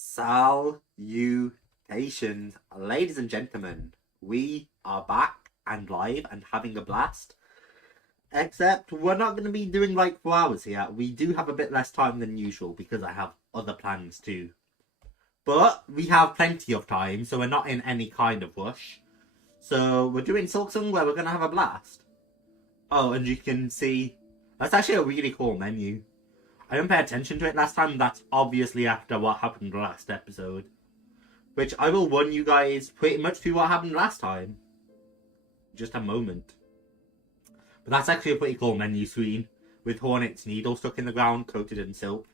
Salutations, ladies and gentlemen. We are back and live and having a blast. Except we're not going to be doing like 4 hours here. We do have a bit less time than usual because I have other plans too. But we have plenty of time, so we're not in any kind of rush. So we're doing Silksong where we're going to have a blast. Oh, and you can see, that's actually a really cool menu. I didn't pay attention to it last time. That's obviously after what happened last episode. Which I will run you guys pretty much through what happened last time. Just a moment. But that's actually a pretty cool menu screen. With Hornet's needle stuck in the ground, coated in silk.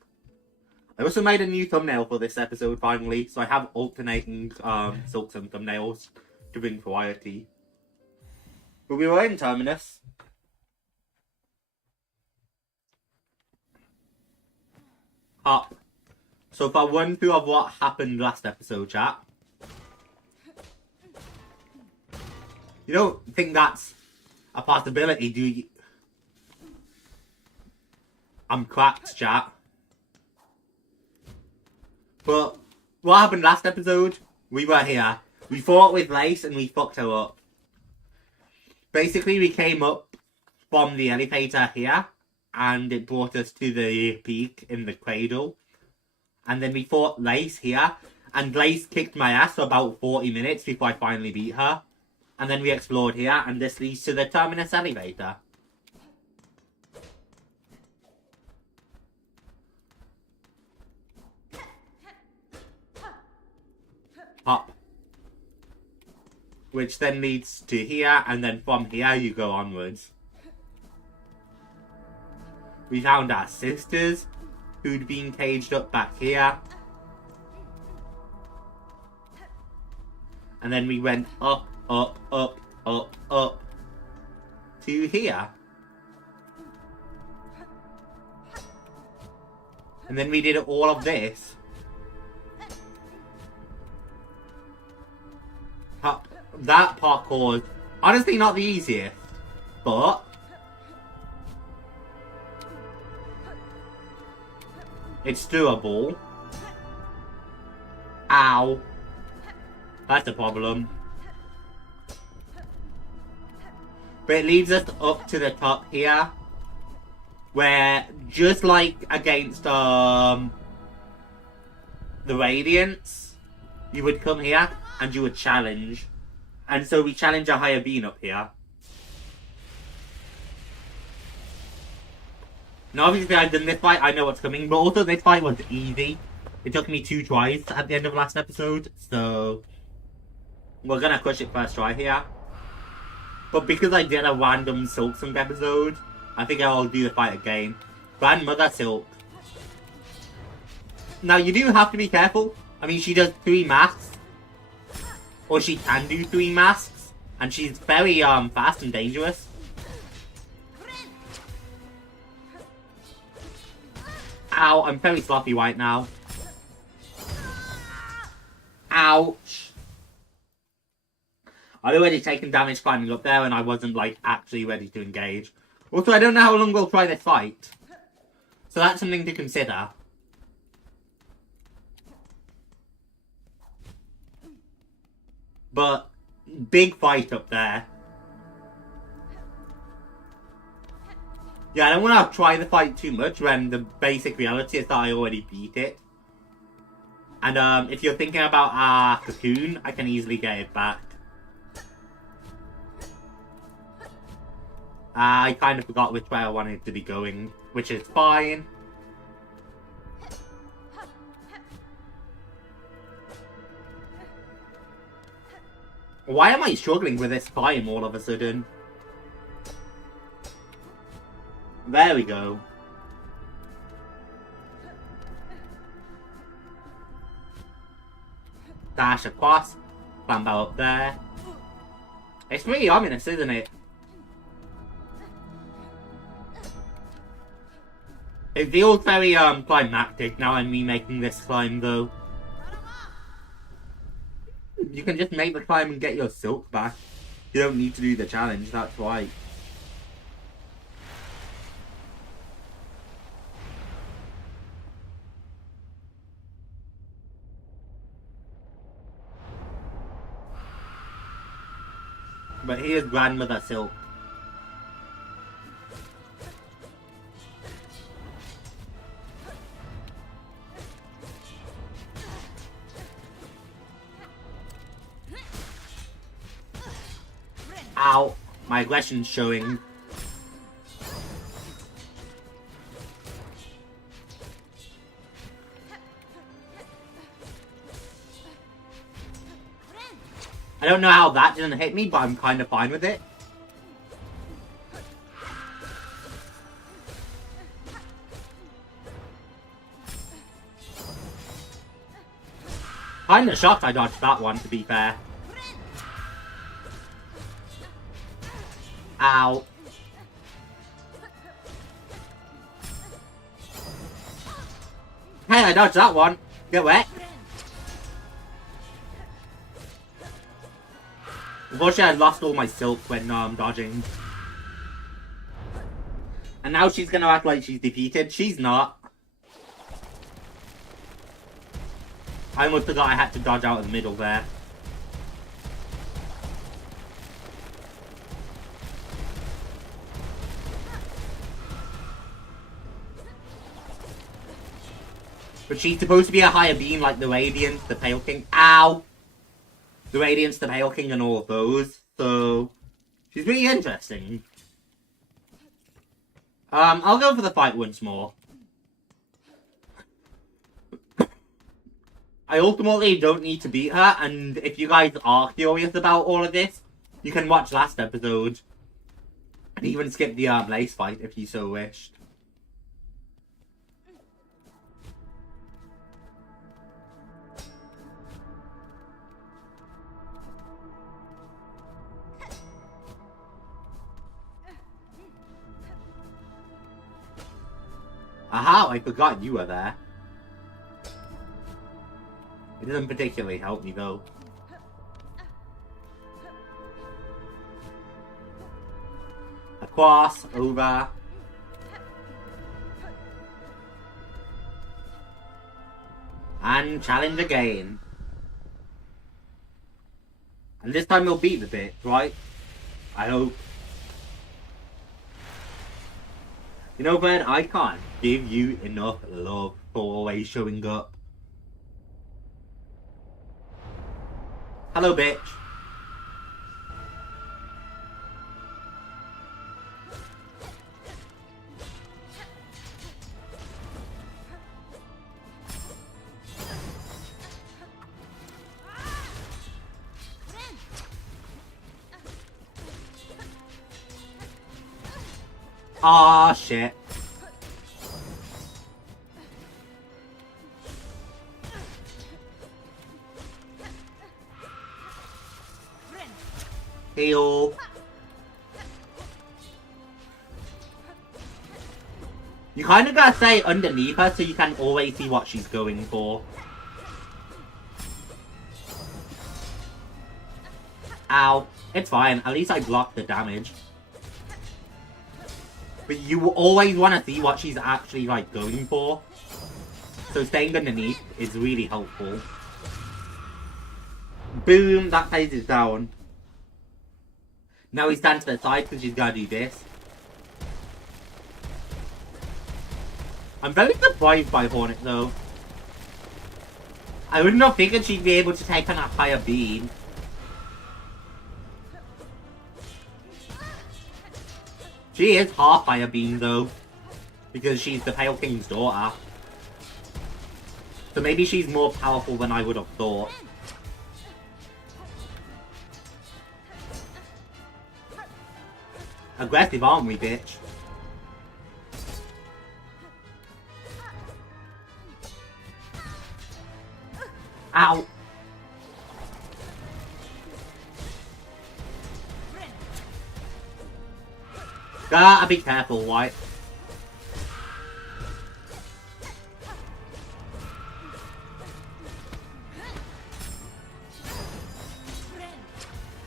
I also made a new thumbnail for this episode finally. So I have alternating Silksong thumbnails to bring variety. But we were in Terminus. Up. So if I run through of what happened last episode, chat. You don't think that's a possibility, do you? I'm cracked, chat. But what happened last episode? We were here. We fought with Lace and we fucked her up. Basically, we came up from the elevator here. And it brought us to the peak in the cradle. And then we fought Lace here. And Lace kicked my ass for about 40 minutes before I finally beat her. And then we explored here. And this leads to the Terminus elevator. Up. Which then leads to here. And then from here you go onwards. We found our sisters, who'd been caged up back here. And then we went up, up, up, up, up to here. And then we did all of this. That parkour, honestly not the easiest, but it's doable. Ow. That's a problem. But it leads us up to the top here. Where, just like against the Radiance, you would come here and you would challenge. And so we challenge a higher being up here. Now obviously I've done this fight, I know what's coming, but also this fight was easy. It took me 2 tries at the end of last episode, so we're gonna crush it first try here. But because I did a random Silksong episode, I think I'll do the fight again. Grandmother Silk. Now you do have to be careful. I mean, she does 3 masks. Or she can do 3 masks. And she's very fast and dangerous. Ow, I'm very sloppy right now. Ouch. I'd already taken damage climbing up there and I wasn't like actually ready to engage. Also, I don't know how long we'll try this fight. So that's something to consider. But, big fight up there. Yeah, I don't want to try the fight too much when the basic reality is that I already beat it. And if you're thinking about our cocoon, I can easily get it back. I kind of forgot which way I wanted to be going, which is fine. Why am I struggling with this climb all of a sudden? There we go. Dash across. Climb up there. It's really ominous, isn't it? It feels very climactic now I'm remaking this climb though. You can just make the climb and get your silk back. You don't need to do the challenge, that's right. But here's Grandmother Silk. Ow! My aggression's showing. I don't know how that didn't hit me, but I'm kind of fine with it. Kinda shocked I dodged that one, to be fair. Ow. Hey, I dodged that one. Get wet. Unfortunately, I lost all my silk when dodging. And now she's gonna act like she's defeated. She's not. I almost forgot I had to dodge out of the middle there. But she's supposed to be a higher beam like the Radiance, the Pale King. Ow! The Radiance, the Pale King, and all of those. So, she's really interesting. I'll go for the fight once more. I ultimately don't need to beat her, and if you guys are curious about all of this, you can watch last episode. And even skip the lace fight if you so wished. Aha, I forgot you were there. It doesn't particularly help me though. Across, over. And challenge again. And this time we'll beat the bitch, right? I hope. You know, Fred, I can't give you enough love for always showing up. Hello, bitch. Aw, shit. Heal. You kind of gotta stay underneath her so you can always see what she's going for. Ow. It's fine. At least I blocked the damage. But you always want to see what she's actually, like, going for. So staying underneath is really helpful. Boom, that phase is down. Now we stand to the side because she's got to do this. I'm very surprised by Hornet though. I would not figured she'd be able to take on a higher beam. She is half fire beam though, because she's the Pale King's daughter. So maybe she's more powerful than I would have thought. Aggressive, aren't we, bitch? Ow! Gotta be careful, White.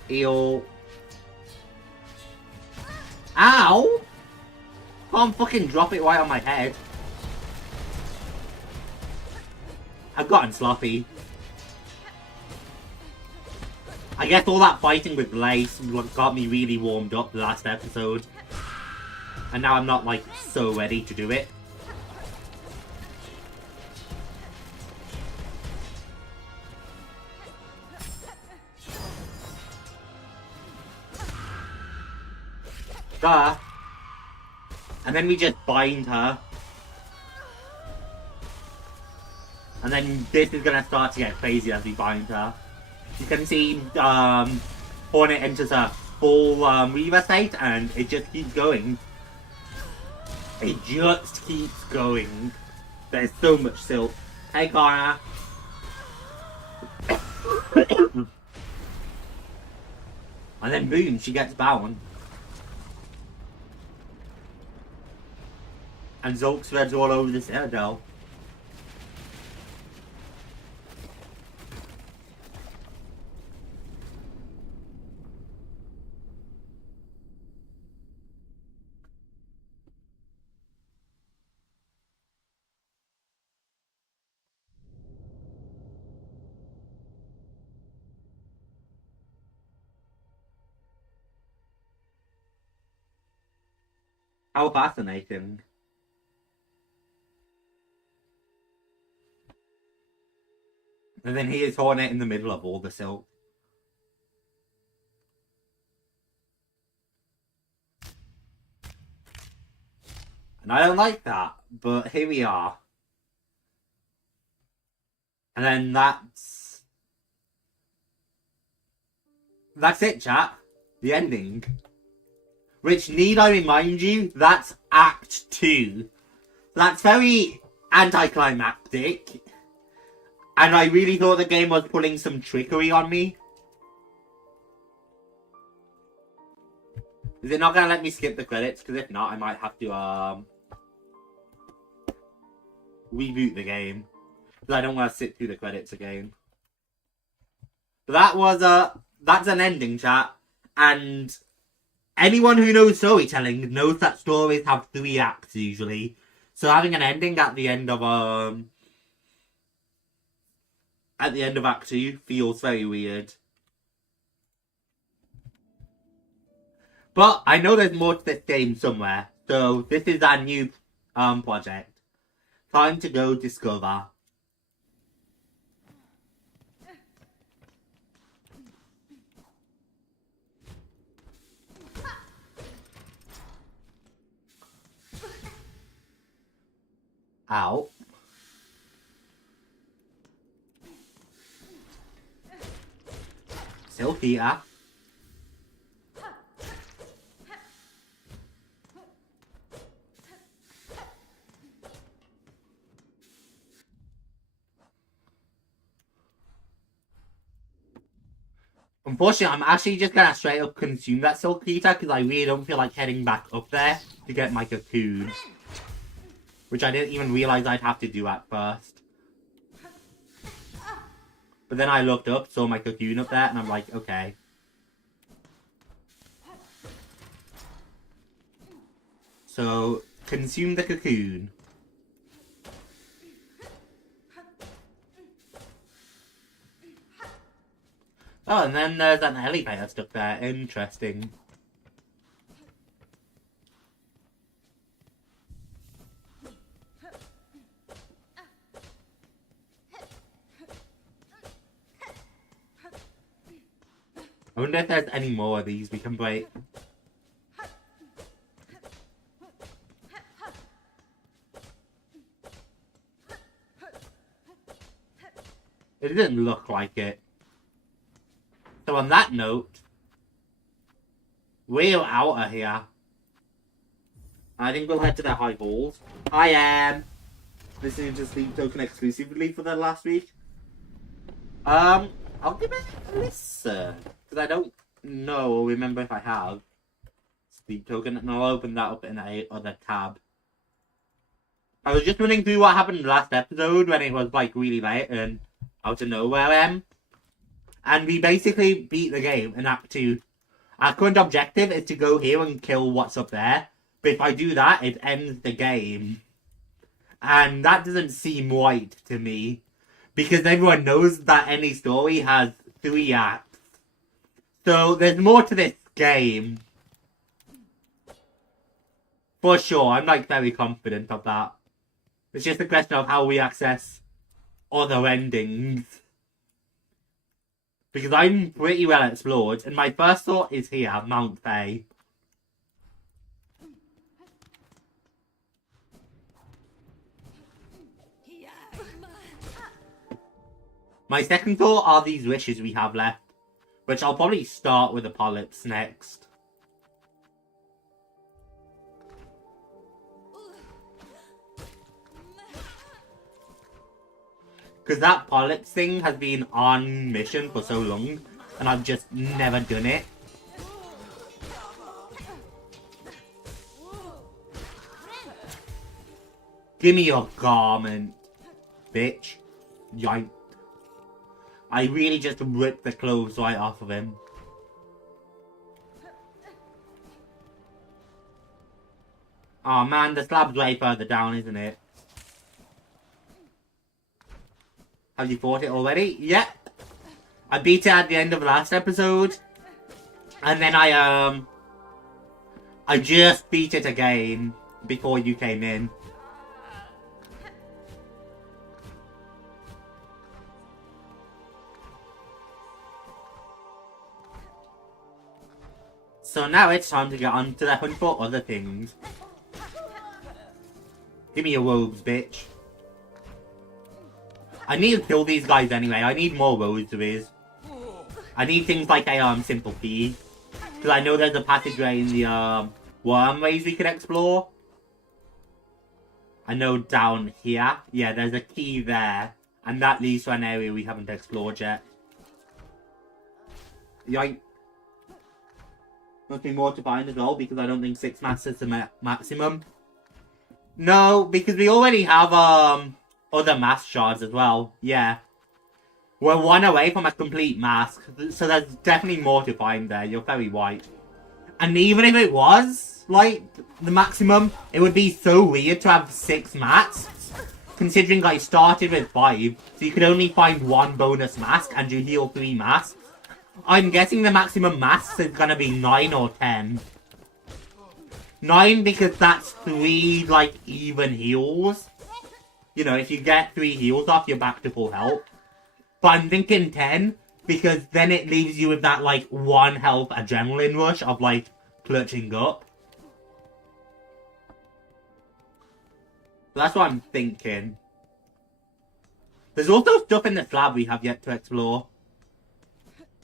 Heal. Ow! Can't fucking drop it right on my head. I've gotten sloppy. I guess all that fighting with Lace got me really warmed up the last episode. And now I'm not, like, so ready to do it. Duh. And then we just bind her. And then this is gonna start to get crazy as we bind her. You can see Hornet enters a full Reaver state and it just keeps going. It just keeps going. There's so much silk. Hey Connor. And then boom, she gets bound. And Zulk spreads all over the Citadel. How fascinating. And then here's Hornet in the middle of all the silk. And I don't like that, but here we are. And then that's it, chat. The ending. Which, need I remind you, that's Act 2. That's very anticlimactic. And I really thought the game was pulling some trickery on me. Is it not going to let me skip the credits? Because if not, I might have to reboot the game. Because I don't want to sit through the credits again. But that was that's an ending, chat. And anyone who knows storytelling knows that stories have 3 acts usually. So having an ending at the end of Act 2 feels very weird. But I know there's more to this game somewhere. So this is our new project. Time to go discover. Ow. Silk Eater. Unfortunately, I'm actually just gonna straight up consume that Silk Eater because I really don't feel like heading back up there to get my cocoon. Which I didn't even realize I'd have to do at first. But then I looked up, saw my cocoon up there, and I'm like, okay. So, consume the cocoon. Oh, and then there's an elevator stuck there. Interesting. I wonder if there's any more of these we can break. It didn't look like it. So on that note, we're out of here. I think we'll head to the high halls. I am listening to Sleep Token exclusively for the last week. I'll give it a listen. Because I don't know or remember if I have Sleep Token, and I'll open that up in a other tab. I was just running through what happened in the last episode when it was like really late and out of nowhere. And we basically beat the game in Act 2. Our current objective is to go here and kill what's up there. But if I do that, it ends the game. And that doesn't seem right to me. Because everyone knows that any story has 3 acts. So, there's more to this game. For sure, I'm like very confident of that. It's just a question of how we access other endings. Because I'm pretty well explored, and my first thought is here, Mount Faye. My second thought are these wishes we have left, which I'll probably start with the polyps next. Because that polyps thing has been on mission for so long, and I've just never done it. Give me your garment, bitch. Yoink. I really just ripped the clothes right off of him. Oh man, the slab's way further down, isn't it? Have you fought it already? Yep. I beat it at the end of the last episode. And then I just beat it again before you came in. So now it's time to get on to the hunt for other things. Give me your robes, bitch. I need to kill these guys anyway. I need more rosaries. I need things like a simple key. Because I know there's a passageway in the wormways we could explore. I know down here. Yeah, there's a key there. And that leads to an area we haven't explored yet. Yoink. Must be more to find as well, because I don't think 6 mass is the maximum. No, because we already have other mask shards as well. Yeah. We're 1 away from a complete mask, so there's definitely more to find there. You're very right. And even if it was, like, the maximum, it would be so weird to have 6 masks, considering I started with 5, so you could only find 1 bonus mask and you heal 3 masks. I'm guessing the maximum masks is gonna be 9 or 10. 9 because that's 3, like, even heals. You know, if you get 3 heals off, you're back to full health. But I'm thinking 10, because then it leaves you with that, like, 1 health adrenaline rush of, like, clutching up. So that's what I'm thinking. There's also stuff in the slab we have yet to explore.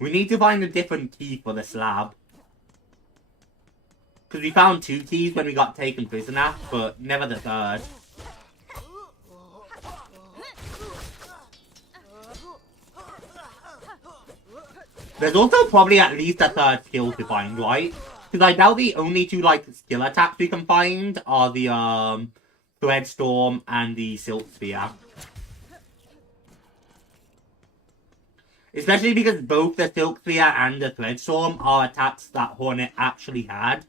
We need to find a different key for the slab. Because we found 2 keys when we got taken prisoner, but never the 3rd. There's also probably at least a 3rd skill to find, right? Because I doubt the only 2, like, skill attacks we can find are the, Thread Storm and the Silk Sphere. Especially because both the Silk Sphere and the Thread Storm are attacks that Hornet actually had.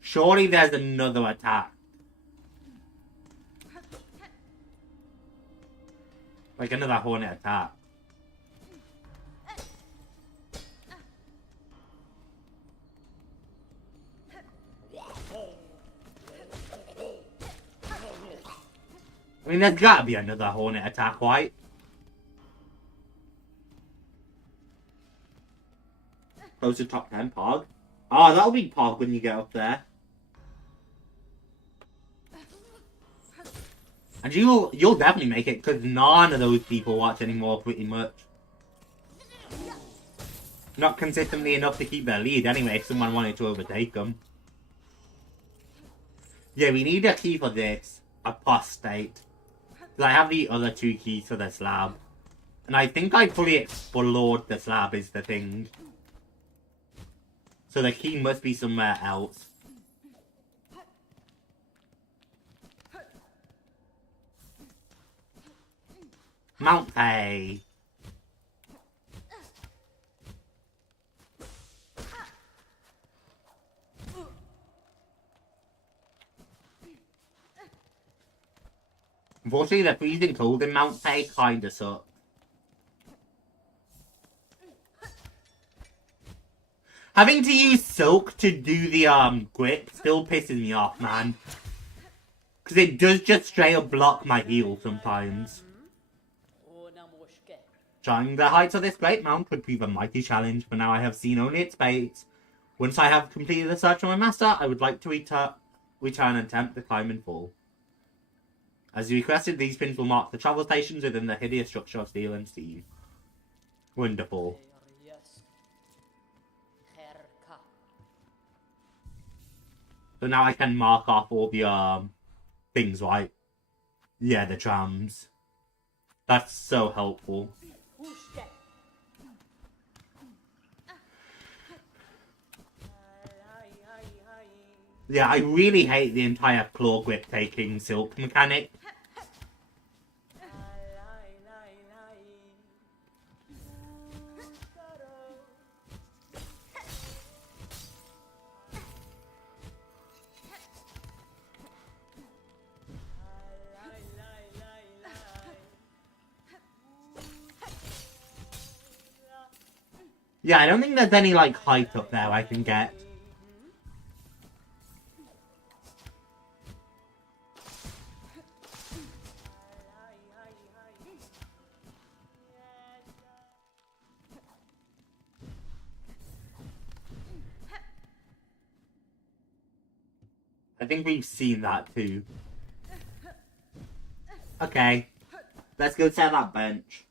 Surely there's another attack. Like another Hornet attack. I mean, there's gotta be another Hornet attack, right? Close to top 10, Pog. Oh, that'll be Pog when you get up there. And you'll definitely make it, because none of those people watch anymore, pretty much. Not consistently enough to keep their lead, anyway, if someone wanted to overtake them. Yeah, we need a key for this. Apostate. Because I have the other 2 keys for the slab. And I think I fully explored the slab is the thing. So the key must be somewhere else. Mount A. Unfortunately, the freezing cold in Mount A kinda sucks. Having to use silk to do the grip still pisses me off, man. Because it does just straight up block my heel sometimes. Trying the heights of this great mount would prove a mighty challenge, but now I have seen only its base. Once I have completed the search for my master, I would like to return and attempt the climb in full. As you requested, these pins will mark the travel stations within the hideous structure of steel and steam. Wonderful. So now I can mark off all the things, right? Yeah, the trams. That's so helpful. Yeah, I really hate the entire claw grip taking silk mechanic. Yeah, I don't think there's any, like, height up there I can get. I think we've seen that too. Okay. Let's go set that bench.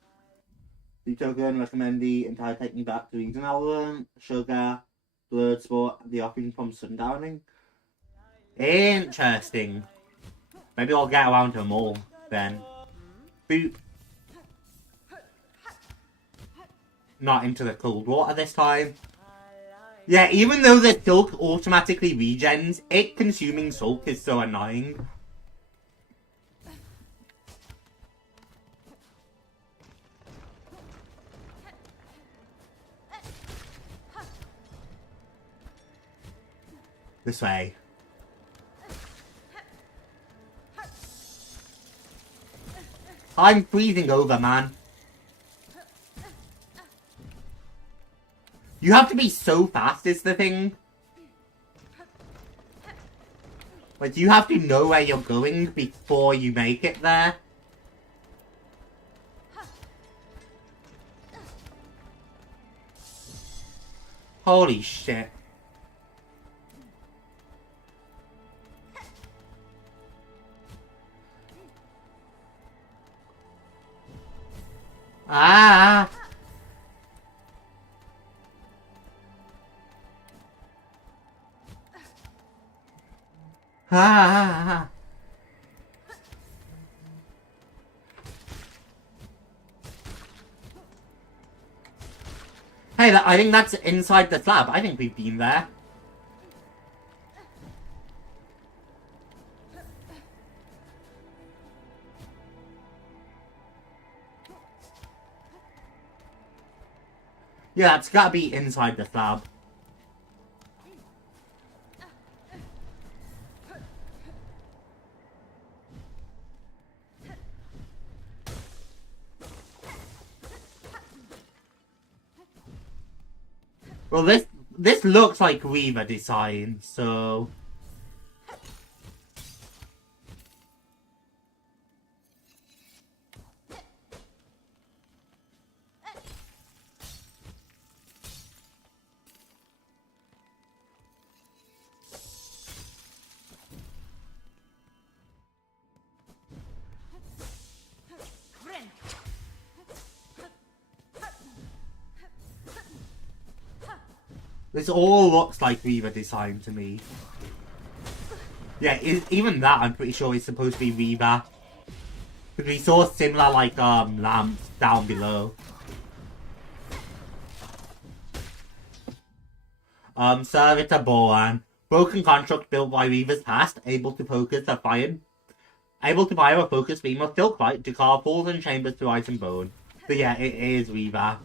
The token recommend the entire technique back to Eden Element, Sugar, Blurred Sport, the offering from Sundowning. Interesting. Maybe I'll get around to them all then. Boop. Not into the cold water this time. Yeah, even though the silk automatically regens, it consuming silk is so annoying. This way. I'm freezing over, man. You have to be so fast is the thing. Like, you have to know where you're going before you make it there. Holy shit. Ah! Ah! Hey, I think that's inside the slab. I think we've been there. Yeah, it's gotta be inside the slab. Well, this looks like Weaver design, so... This all looks like Weaver design to me. Yeah, even that I'm pretty sure is supposed to be Weaver. Because we saw similar, like, lamps down below. Servitor Boran. Broken construct built by Weaver's past, able to fire a focus beam of silk light to carve halls and chambers to ice and bone. So yeah, it is Weaver.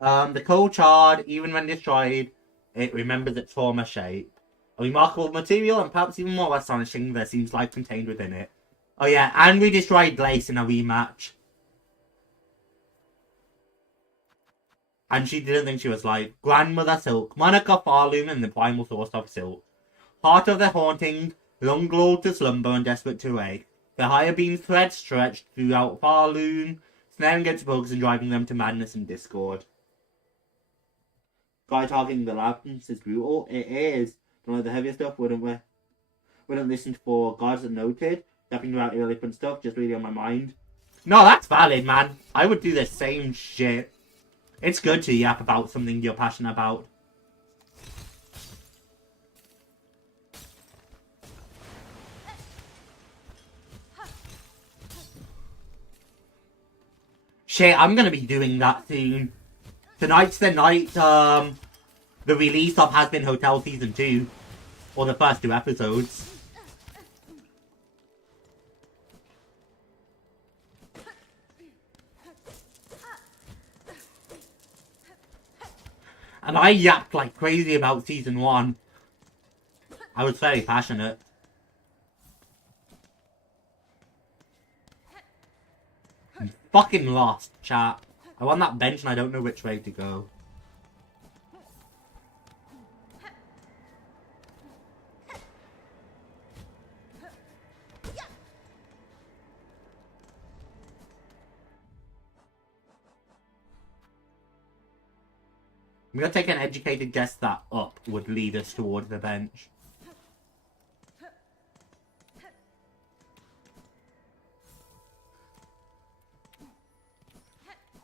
The coal charred, even when destroyed, it remembers its former shape. A remarkable material, and perhaps even more astonishing, there seems life contained within it. Oh yeah, and we destroyed Glace in a rematch. And she didn't think she was like Grandmother Silk, Monica Pharloom, and the primal source of silk. Heart of the haunting, long lulled to slumber and desperate to wake. The higher beam thread stretched throughout Pharloom, snaring its bugs and driving them to madness and discord. Guy targeting the labs is brutal. It is. Don't like the heavier stuff, wouldn't we? Wouldn't listen for guards that noted. Tapping about irrelevant stuff, just really on my mind. No, that's valid, man. I would do the same shit. It's good to yap about something you're passionate about. Shit, I'm gonna be doing that soon. Tonight's the night, the release of Has Been Hotel Season 2. Or the first 2 episodes. And I yapped like crazy about Season 1. I was very passionate. I'm fucking lost, chat. I'm on that bench and I don't know which way to go. I'm gonna take an educated guess that up would lead us towards the bench.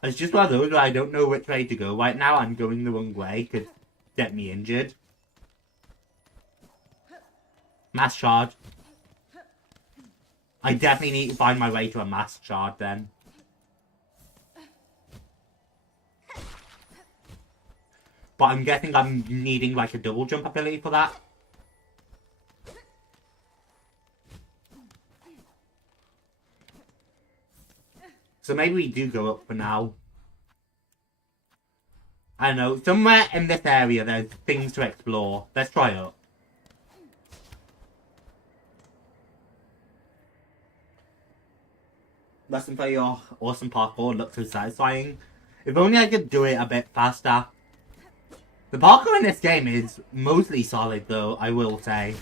It's just one of those where I don't know which way to go. Right now I'm going the wrong way, could get me injured. Mass shard. I definitely need to find my way to a mass shard then. But I'm guessing I'm needing like a double jump ability for that. So maybe we do go up for now. I don't know, somewhere in this area there's things to explore. Let's try up. Lesson for your awesome parkour looks so satisfying. If only I could do it a bit faster. The parkour in this game is mostly solid though, I will say.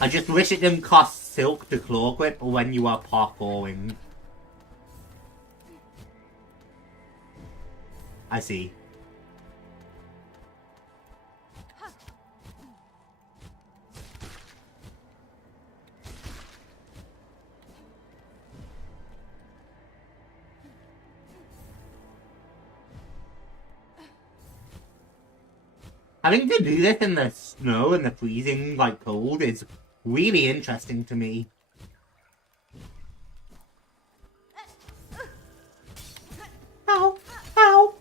I just wish it didn't cost silk to claw grip when you are parkouring. I see. Having to do this in the snow and the freezing, like, cold is really interesting to me. Ow! Ow!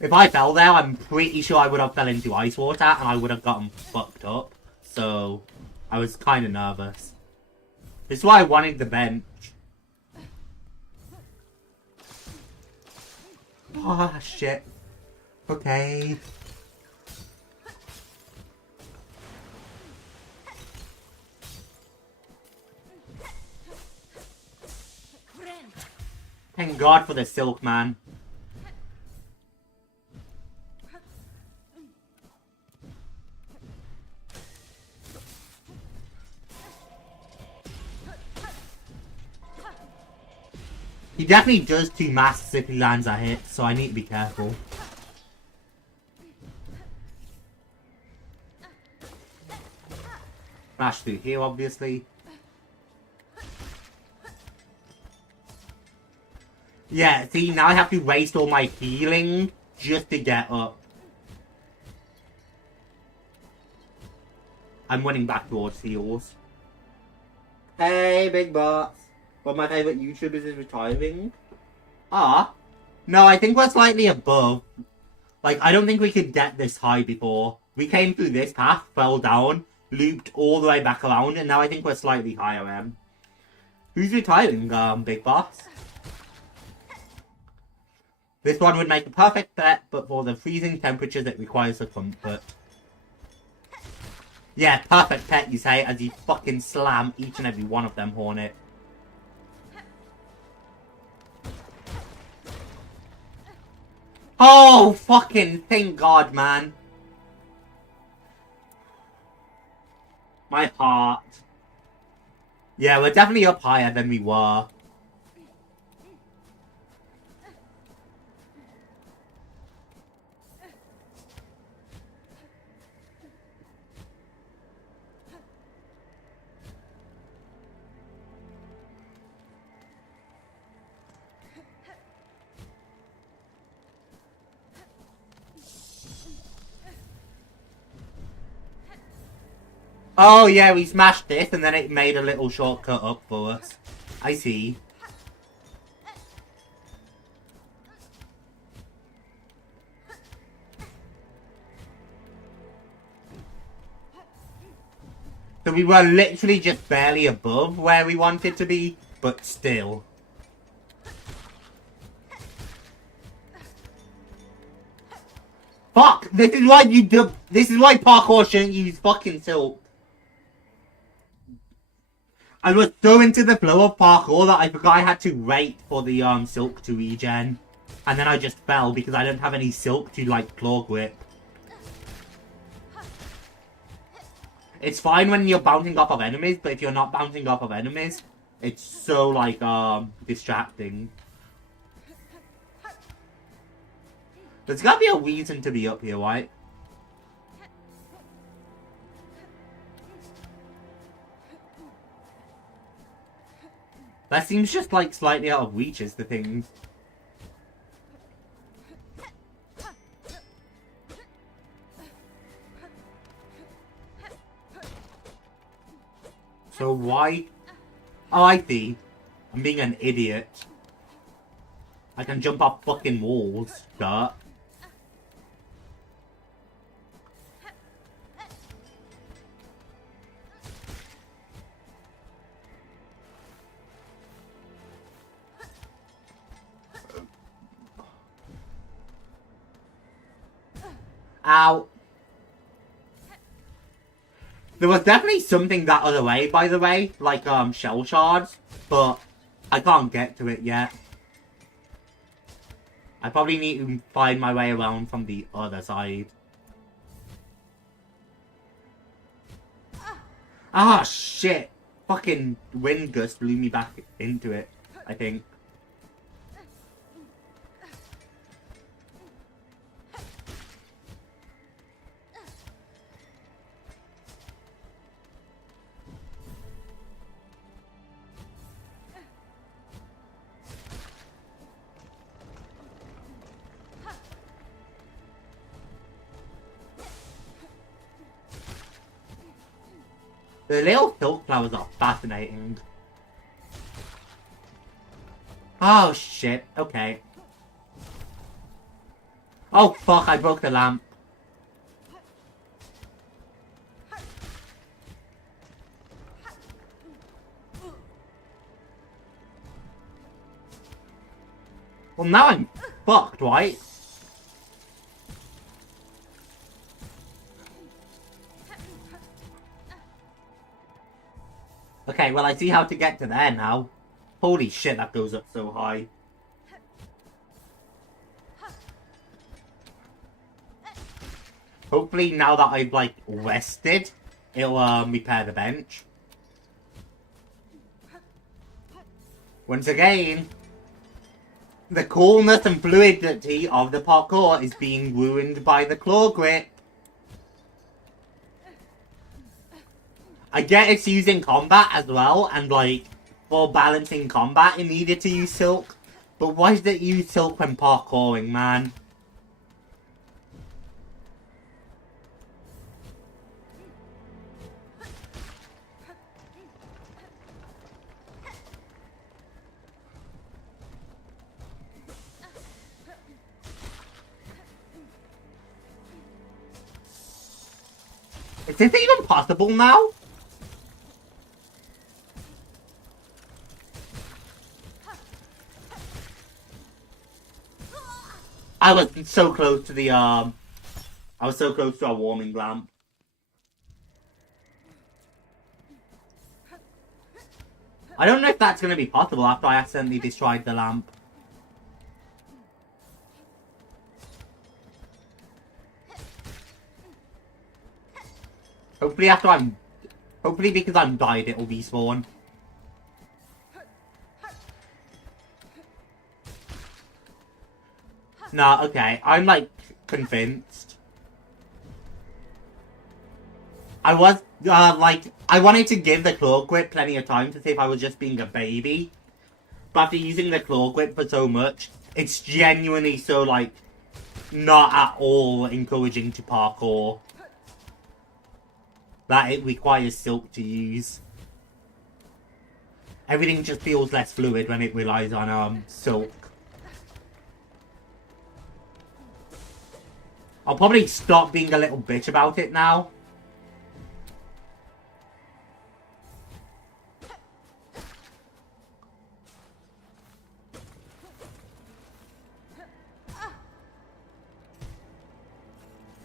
If I fell there, I'm pretty sure I would have fell into ice water and I would have gotten fucked up. So, I was kind of nervous. This is why I wanted the bench. Ah, shit. Okay. Thank God for the silk, man. He definitely does 2 masks if he lands a hit, so I need to be careful. Smash through here, obviously. Yeah, see, now I have to waste all my healing just to get up. I'm running back towards heals. Hey, big bots. One of my favourite YouTubers is retiring. Ah. No, I think we're slightly above. Like, I don't think we could get this high before. We came through this path, fell down, looped all the way back around, and now I think we're slightly higher. Who's retiring, Big Boss? This one would make a perfect pet, but for the freezing temperatures it requires a comfort. Yeah, perfect pet, you say, as you fucking slam each and every one of them, Hornet. Oh, fucking thank God, man. My heart. Yeah, we're definitely up higher than we were. Oh yeah, we smashed this and then it made a little shortcut up for us. I see. So we were literally just barely above where we wanted to be, but still. Fuck! This is why this is why parkour shouldn't use fucking silk. I was so into the flow of parkour that I forgot I had to wait for the silk to regen. And then I just fell because I don't have any silk to like claw grip. It's fine when you're bouncing off of enemies, but if you're not bouncing off of enemies, it's so like distracting. There's gotta be a reason to be up here, right? That seems just like slightly out of reach is the thing. So why? Oh, I see. I'm being an idiot. I can jump off fucking walls. Duh. Ow. There was definitely something that other way, by the way, like shell shards, but I can't get to it yet. I probably need to find my way around from the other side. Ah, shit. Fucking wind gust blew me back into it, I think. The little silk flowers are fascinating. Oh shit, okay. Oh fuck, I broke the lamp. Well now I'm fucked, right? Okay, well I see how to get to there now. Holy shit, that goes up so high. Hopefully now that I've like rested, it'll repair the bench. Once again, the coolness and fluidity of the parkour is being ruined by the claw grip. I get it's used in combat as well, and like, for balancing combat it needed to use silk. But why did it use silk when parkouring, man? Is this even possible now? I was so close to the, I was so close to a warming lamp. I don't know if that's going to be possible after I accidentally destroyed the lamp. Hopefully because I'm died, it'll respawn. Nah, okay. I'm, like, convinced. I was, I wanted to give the claw grip plenty of time to see if I was just being a baby. But after using the claw grip for so much, it's genuinely so, like, not at all encouraging to parkour. That it requires Silk to use. Everything just feels less fluid when it relies on, Silk. I'll probably stop being a little bitch about it now.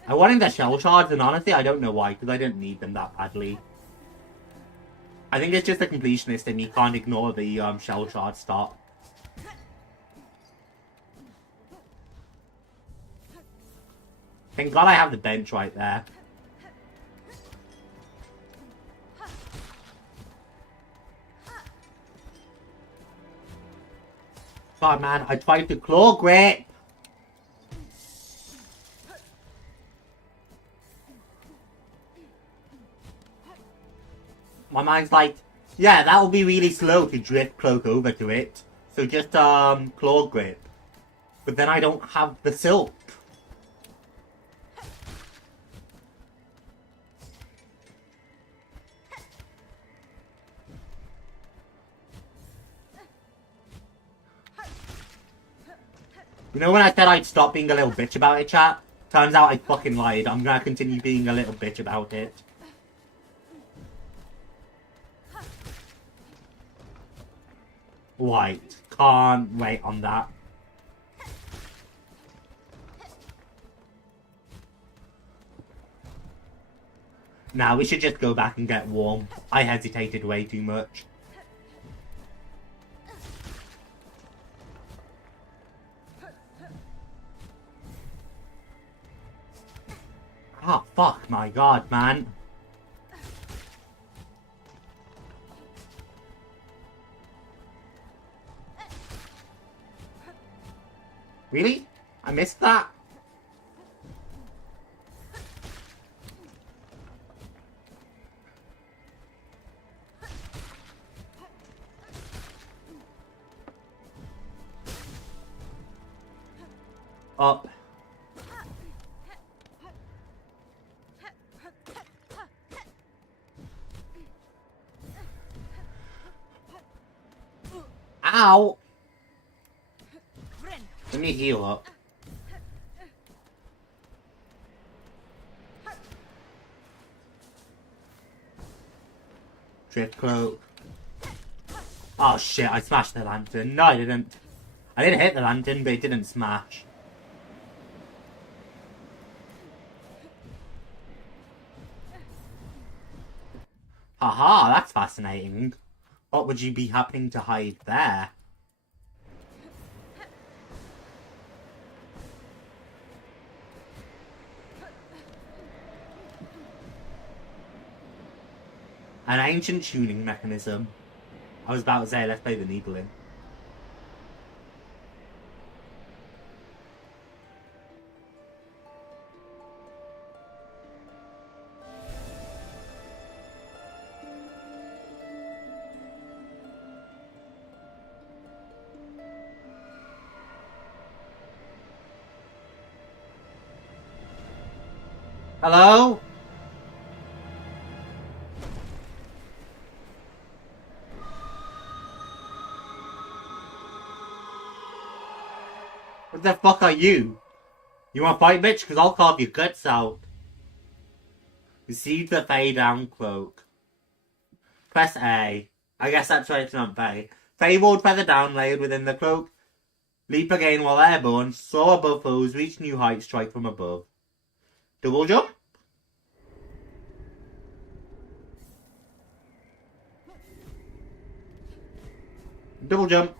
I wanted the shell shards, and honestly, I don't know why, because I don't need them that badly. I think it's just a completionist, and you can't ignore the shell shard start. Thank God I have the bench right there. God, man, I tried to claw grip. My mind's like, yeah, that'll be really slow to drift cloak over to it. So just, claw grip. But then I don't have the silk. You know when I said I'd stop being a little bitch about it, chat? Turns out I fucking lied. I'm gonna continue being a little bitch about it. Right. Can't wait on that. Now, we should just go back and get warm. I hesitated way too much. Oh, fuck my god, man. Really? I missed that? Up. Ow! Let me heal up. Drift cloak. Oh shit, I smashed the lantern. No, I didn't. I didn't hit the lantern, but it didn't smash. Haha, that's fascinating. What would you be happening to hide there? An ancient tuning mechanism. I was about to say, let's play the needle in. Hello? What the fuck are you? You wanna fight, bitch? Cause I'll carve your guts out. Receive the Fey down cloak. Press A. I guess that's why it's not Fey. Fey ward feather down layered within the cloak. Leap again while airborne. Soar above foes. Reach new heights. Strike from above. Double jump. Double jump.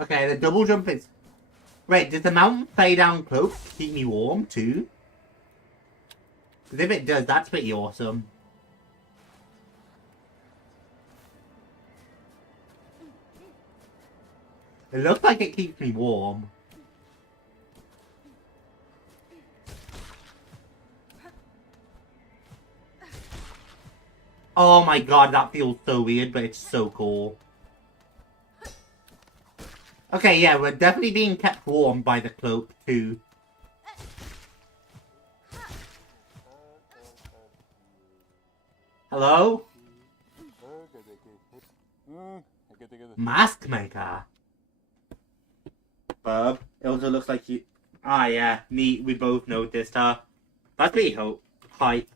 Okay, the double jump is... Wait, does the mountain Fey down cloak keep me warm too? Because if it does, that's pretty awesome. It looks like it keeps me warm. Oh my god, that feels so weird, but it's so cool. Okay, yeah, we're definitely being kept warm by the cloak too. Hello? Mask maker. Bub, it also looks like you... Ah, yeah, neat, we both noticed her. That's pretty hype.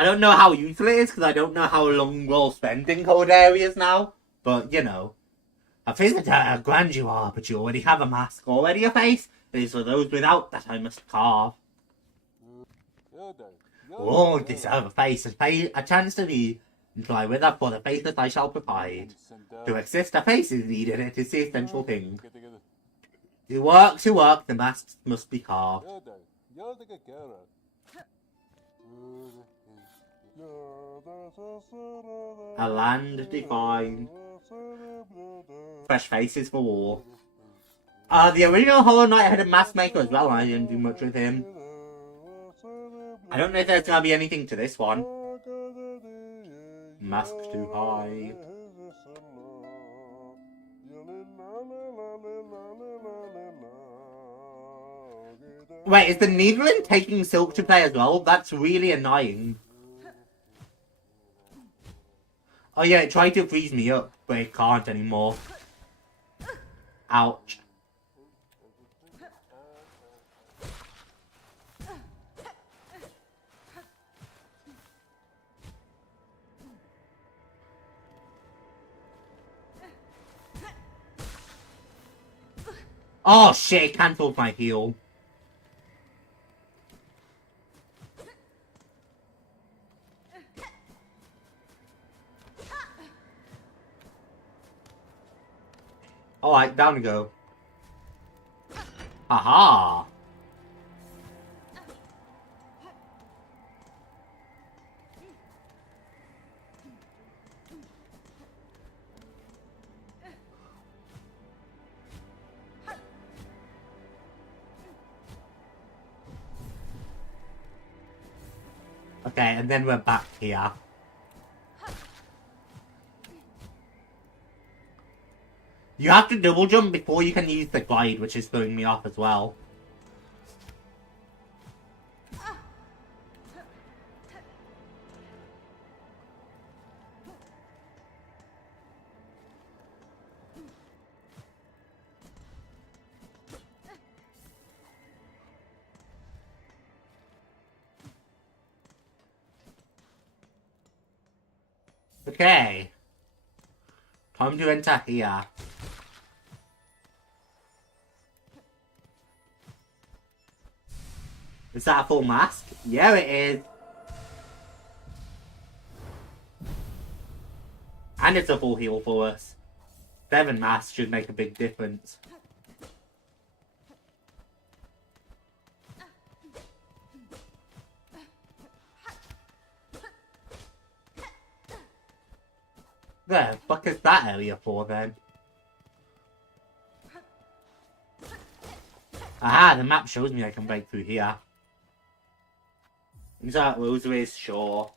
I don't know how useful it is, because I don't know how long we'll spend in cold areas now. But, you know. A visitor, grand you are, but you already have a mask. Already a face? It is for those without that I must carve. All deserve a face, a chance to be, and fly with her for the faceless I shall provide. To exist, a face is needed, it is the essential thing. To work, the masks must be carved. A land defined. Fresh faces for war. The original Hollow Knight had a mask maker as well, and I didn't do much with him. I don't know if there's gonna be anything to this one. Mask too high. Wait, is the Needling taking Silk to play as well? That's really annoying. Oh yeah, it tried to freeze me up, but it can't anymore. Ouch. Oh shit, it cancelled my heal. Alright, down we go. Haha! Okay, and then we're back here. You have to double jump before you can use the glide, which is throwing me off as well. Okay. Time to enter here. Is that a full mask? Yeah, it is. And it's a full heal for us. 7 masks should make a big difference. The fuck is that area for then? Aha, the map shows me I can break through here. Insert rosaries, sure.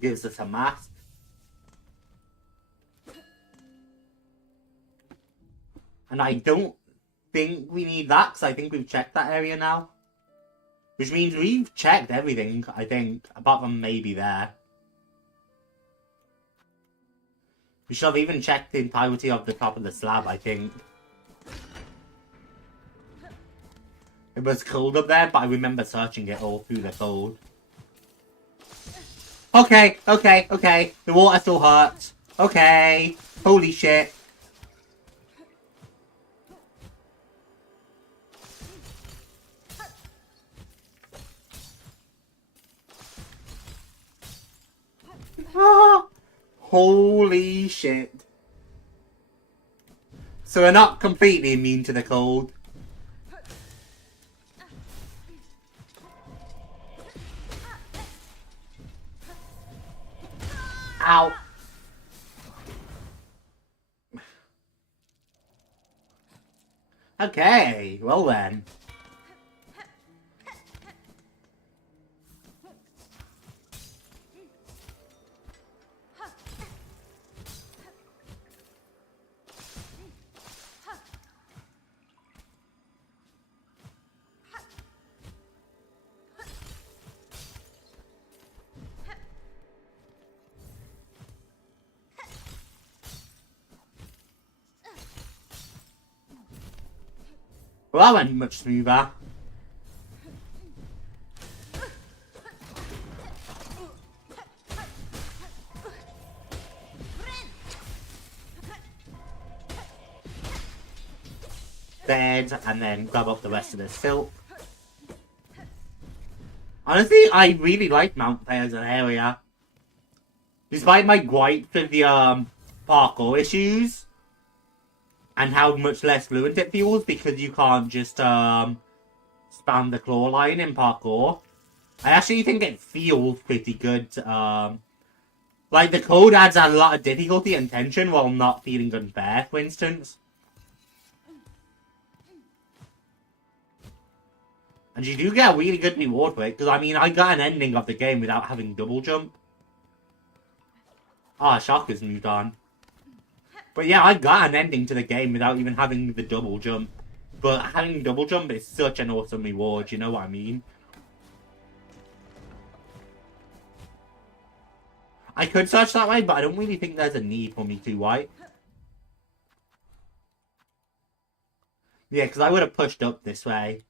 Gives us a mask. And I don't think we need that, because I think we've checked that area now. Which means we've checked everything, I think, apart from maybe there. We should have even checked the entirety of the top of the slab, I think. It was cold up there, but I remember searching it all through the cold. Okay. The water still hurts. Okay. Holy shit. Ah, holy shit. So we're not completely immune to the cold. Ow. Okay, well then. Well, that went much smoother. Dead, and then grab up the rest of the silk. Honestly, I really like Mount Play as an area. Despite my gripes with the parkour issues, and how much less fluent it feels because you can't just spam the claw line in parkour. I actually think it feels pretty good. Like, the code adds a lot of difficulty and tension while not feeling unfair, for instance. And you do get a really good reward for it, because I mean, I got an ending of the game without having double jump. Ah, Shaka's moved on. But yeah, I got an ending to the game without even having the double jump. But having double jump is such an awesome reward, you know what I mean? I could search that way, but I don't really think there's a need for me to, right? Yeah, because I would have pushed up this way.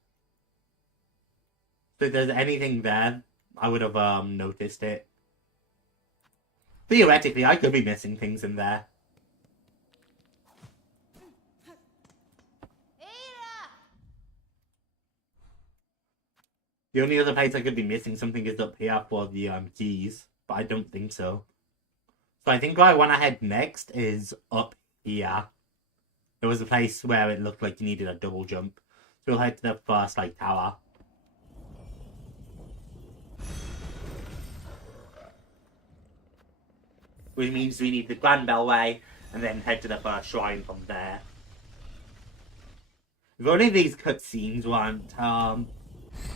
So if there's anything there, I would have noticed it. Theoretically, I could be missing things in there. The only other place I could be missing something is up here for the keys, but I don't think so. So I think where I want to head next is up here. There was a place where it looked like you needed a double jump. So we'll head to the first, like, tower. Which means we need the Grand Bellway, and then head to the first shrine from there. If only these cutscenes weren't,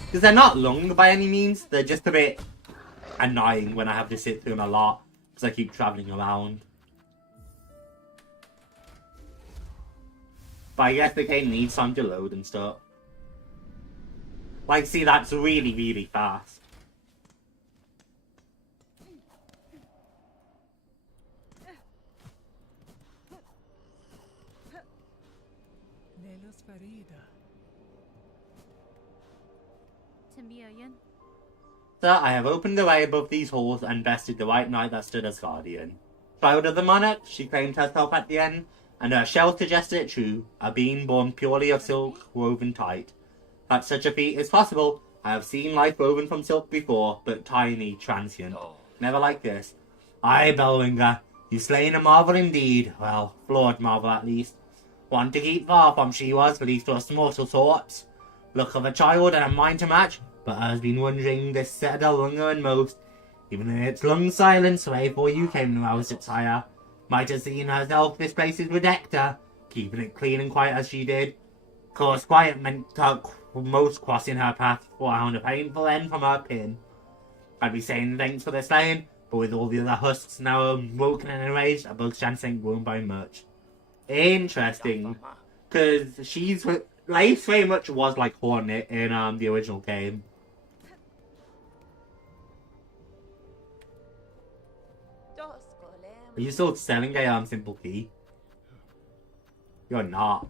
because they're not long by any means, they're just a bit annoying when I have to sit through them a lot, because I keep travelling around. But I guess the game needs time to load and stuff. Like, see, that's really, really fast. So I have opened the way above these halls and bested the white knight that stood as guardian. Child of the monarch, she claimed herself at the end, and her shell suggested it true, a being born purely of silk woven tight. That such a feat is possible, I have seen life woven from silk before, but tiny, transient. Never like this. Aye, Bellwinger, you've slain a marvel indeed. Well, flawed marvel at least. One to keep far from she was, but least to us mortal sorts. Look of a child and a mind to match, but has been wandering this citadel longer than most. Even in its long silence way before you came to rouse its ire. Might have seen herself this place's protector, keeping it clean and quiet as she did. Of course, quiet meant most crossing her path found a painful end from her pin. I'd be saying thanks for the slaying, but with all the other husks now woken and enraged, a bug's chance ain't grown by much. Interesting, because Lace very much was like Hornet in the original game. Are you still selling a simple key? You're not.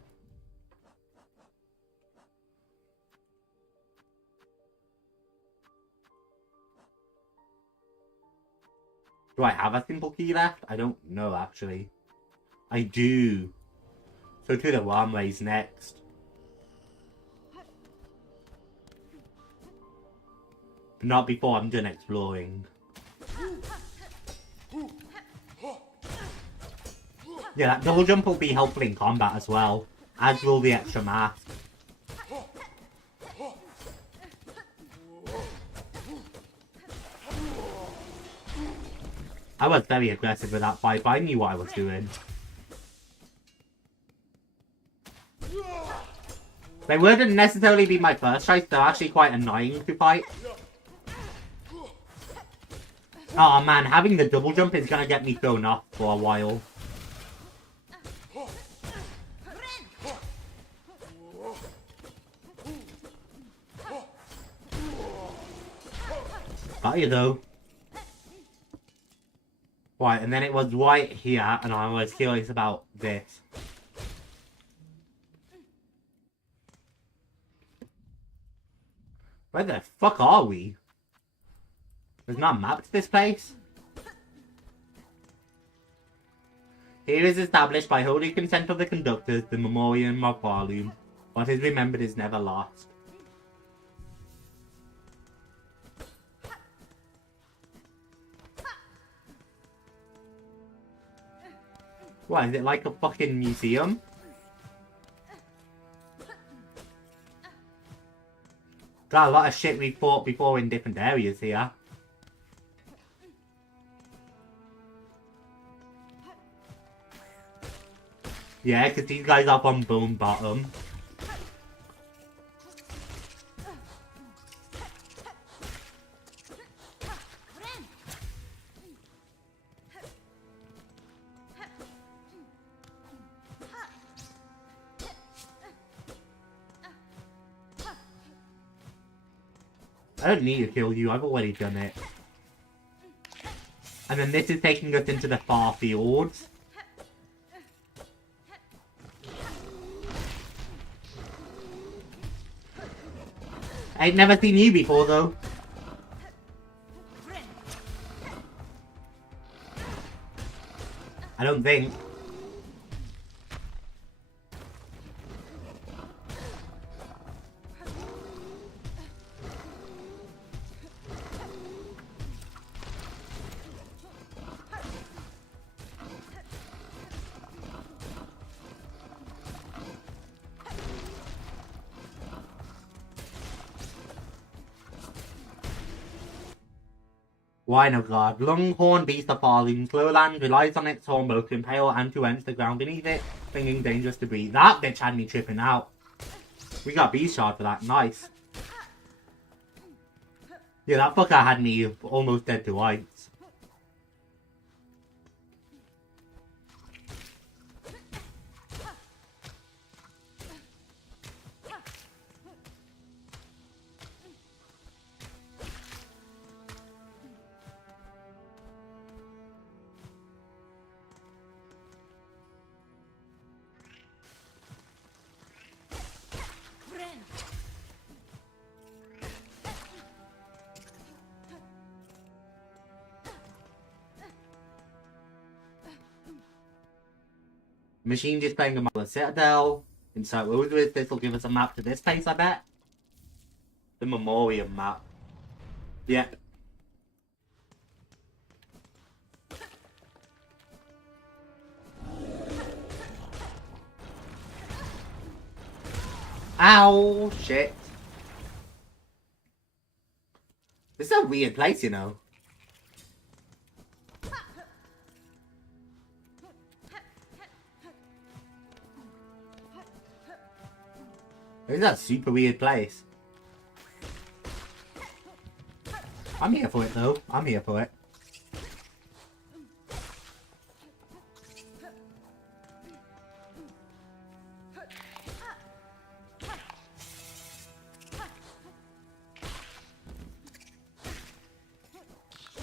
Do I have a simple key left? I don't know actually. I do. So to the runways next. But not before I'm done exploring. Yeah, that double jump will be helpful in combat as well, as will the extra mask. I was very aggressive with that fight, but I knew what I was doing. They wouldn't necessarily be my first choice, they're actually quite annoying to fight. Oh man, having the double jump is gonna get me thrown off for a while. Got you though. Right, and then it was right here, and I was curious about this. Where the fuck are we? There's not a map to this place? Here is established by holy consent of the conductors, the memoriam of pharloom. What is remembered is never lost. What, is it like a fucking museum? Got a lot of shit we fought before in different areas here. Yeah, because these guys are from Bone Bottom. I don't need to kill you, I've already done it. And then this is taking us into the far fields. I've never seen you before though. I don't think. Why no god? Longhorn beast of pharloom. Slowland relies on its horn both to impale and to enter the ground beneath it, thinking dangerous to breathe. That bitch had me tripping out. We got beast shard for that. Nice. Yeah, that fucker had me almost dead to rights. Machine displaying a map of the Citadel. Insert rules with this will give us a map to this place, I bet. The Memoriam map. Yep. Ow! Shit. This is a weird place, you know. This is a super weird place. I'm here for it though. I'm here for it.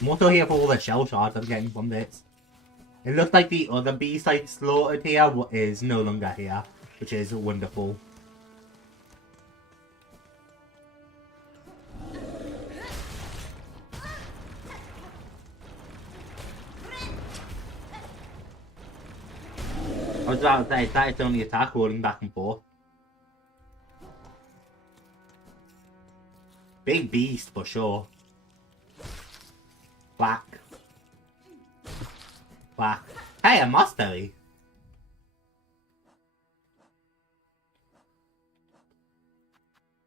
I'm also here for all the shell shards I'm getting from this. It looks like the other beast I slaughtered here is no longer here, which is wonderful. I was about to say, that it's only attack rolling back and forth. Big beast for sure. Whack. Whack. Hey, a mossberry.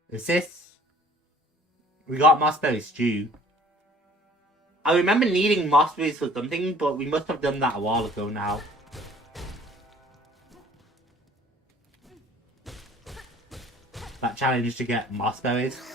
Is this? We got mossberry stew. I remember needing mossberries for something, but we must have done that a while ago now. That challenge to get mossberries.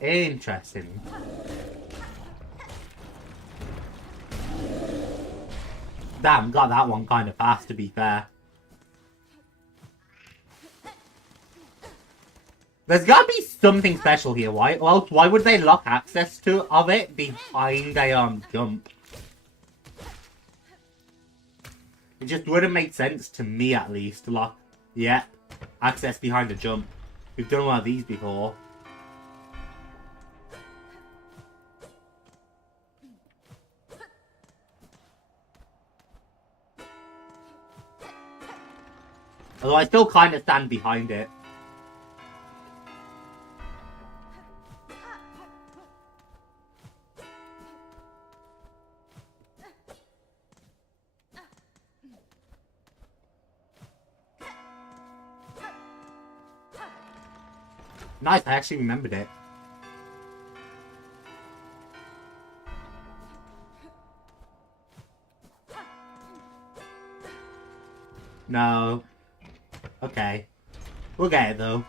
Interesting. Damn, got that one kind of fast to be fair. There's gotta be something special here, why? Well, why would they lock access to of it behind a jump? It just wouldn't make sense to me at least to lock, yeah, access behind a jump. We've done one of these before. Although I still kind of stand behind it. Nice, I actually remembered it. No. Okay. We'll get it though.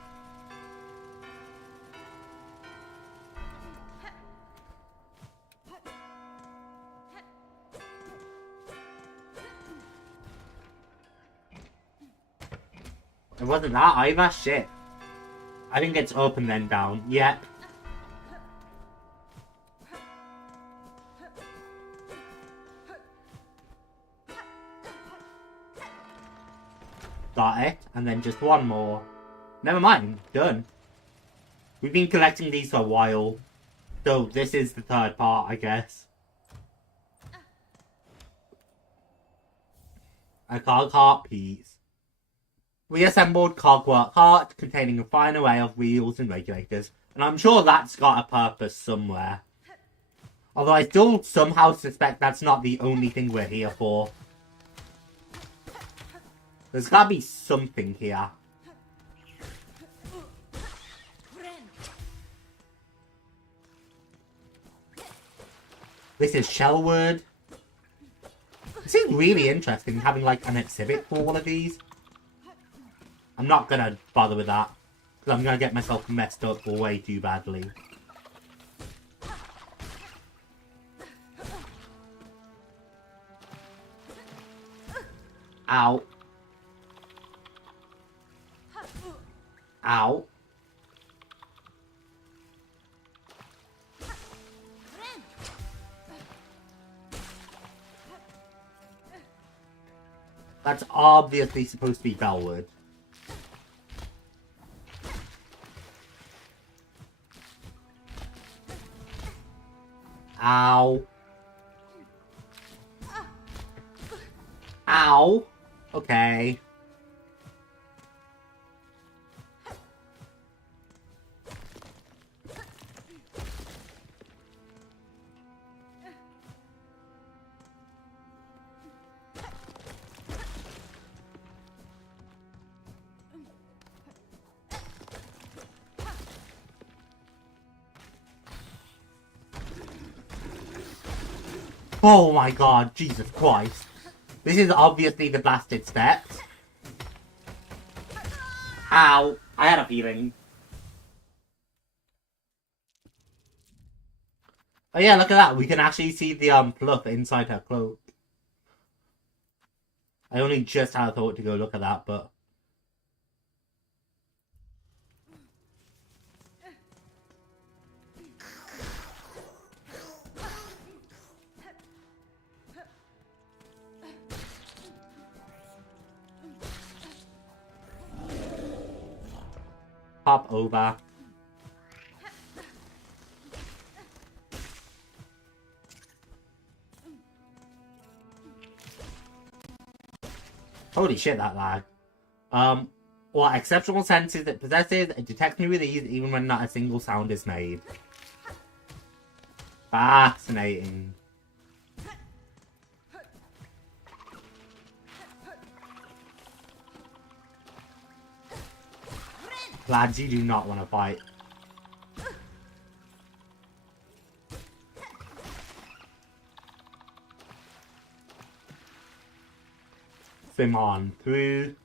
It wasn't that either? Shit. I think it's up and then down. Yep. Got it. And then just one more. Never mind. Done. We've been collecting these for a while. So this is the third part, I guess. A cog heart piece. Reassembled cogwork heart containing a fine array of wheels and regulators. And I'm sure that's got a purpose somewhere. Although I still somehow suspect that's not the only thing we're here for. There's gotta be something here. This is shellwood. This is really interesting, having like an exhibit for all of these. I'm not gonna bother with that, because I'm gonna get myself messed up way too badly. Ow. Ow. That's obviously supposed to be bellwood. Ow. Ow. Okay. Oh my god, Jesus Christ. This is obviously the blasted steps. Ow. I had a feeling. Oh yeah, look at that. We can actually see the fluff inside her cloak. I only just had a thought to go look at that, but... Hop over. Holy shit, that lag. What exceptional senses it possesses, it detects me with ease even when not a single sound is made. Fascinating. Lads, you do not want to fight. Swim on through.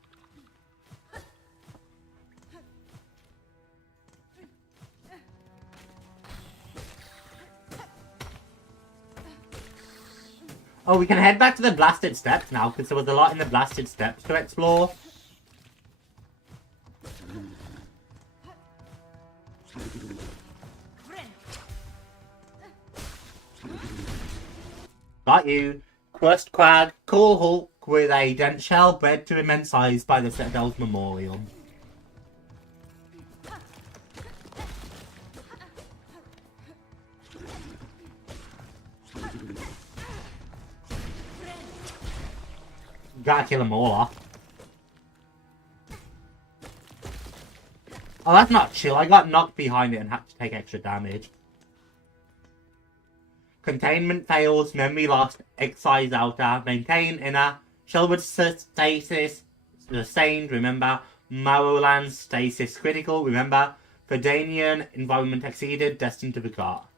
Oh, we can head back to the blasted steps now, because there was a lot in the blasted steps to explore. Got you. Crust crag, coal hulk with a dense shell bred to immense size by the Citadel's memorial. Gotta kill them all off. Oh, that's not chill. I got knocked behind it and had to take extra damage. Containment fails, memory lost, excise outer, maintain inner, Shelwood stasis, sustained, remember, Marrowland stasis critical, remember, Verdanian environment exceeded, destined to be caught.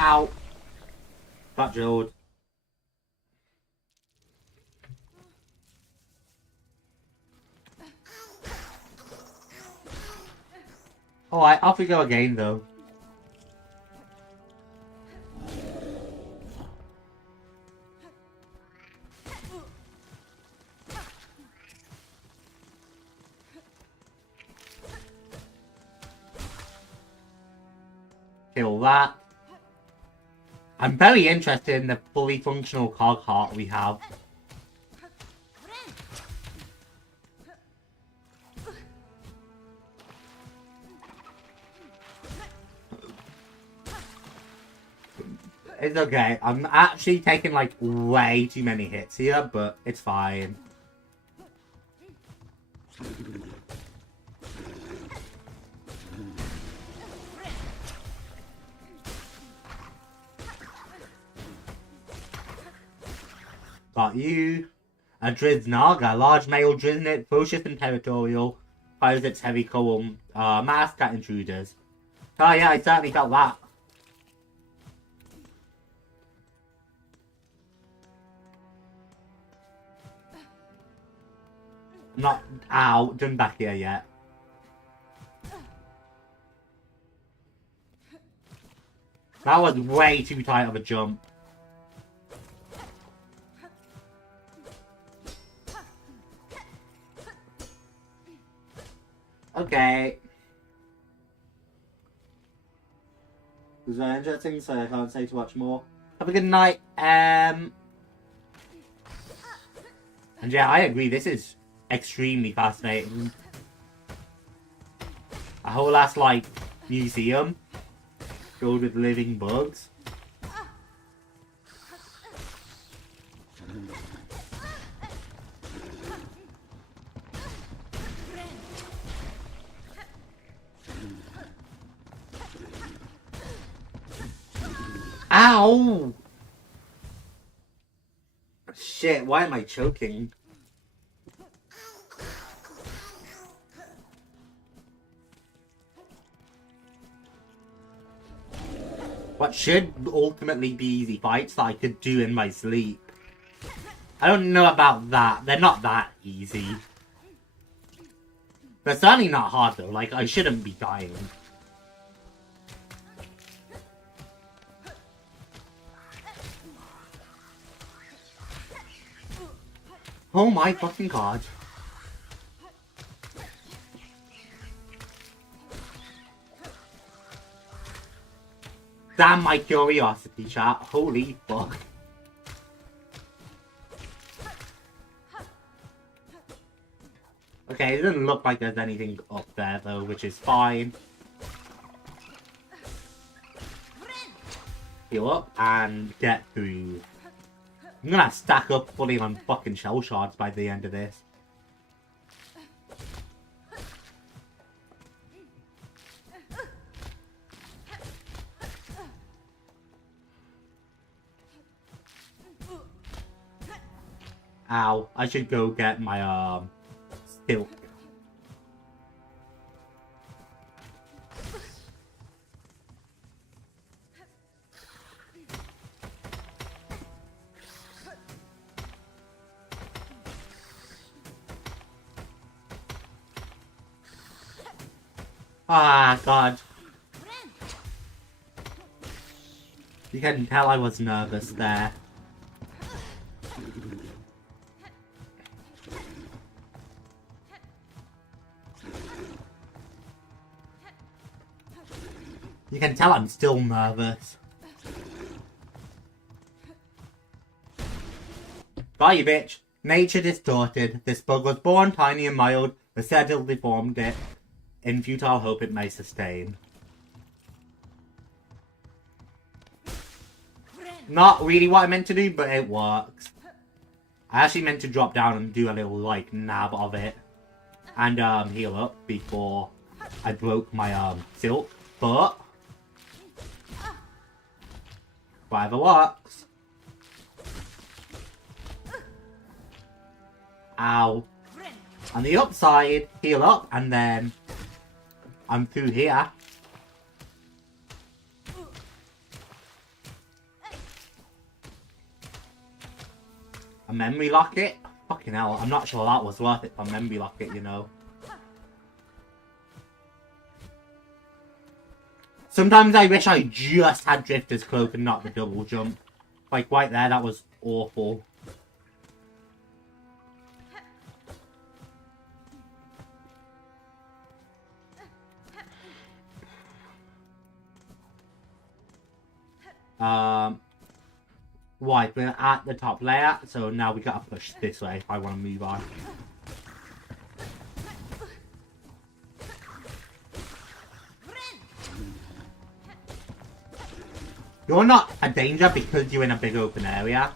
Ow. Got drilled. Alright, off we go again though. Kill that. I'm very interested in the fully functional cog heart we have. It's okay. I'm actually taking like way too many hits here, but it's fine. Got you. A Driznaga, large male Driznit, ferocious and territorial, fires its heavy coal mask at intruders. Oh yeah, I certainly felt that. I'm not out, done back here yet. That was way too tight of a jump. Okay. was very interesting, so I can't say too much more. Have a good night. And yeah, I agree. This is extremely fascinating. A whole ass, like, museum filled with living bugs. Ow! Shit, why am I choking? What should ultimately be easy fights that I could do in my sleep. I don't know about that. They're not that easy. They're certainly not hard though. Like, I shouldn't be dying. Oh my fucking god. Damn my curiosity, chat. Holy fuck. Okay, it doesn't look like there's anything up there though, which is fine. Heal up and get through. I'm gonna stack up fully on fucking shell shards by the end of this. Ow, I should go get my, silk. Ah, god. You can tell I was nervous there. You can tell I'm still nervous. Bye, you bitch. Nature distorted. This bug was born tiny and mild, but Cedil deformed it, in futile hope it may sustain. Not really what I meant to do, but it works. I actually meant to drop down and do a little, like, nab of it. And, heal up before I broke my, silk. But whatever works. Ow. On the upside, heal up, and then I'm through here. A memory locket? Fucking hell, I'm not sure that was worth it for a memory locket, you know. Sometimes I wish I just had Drifter's Cloak and not the double jump. Like, right there, that was awful. Right, we're at the top layer, so now we gotta push this way if I want to move on. You're not a danger because you're in a big open area.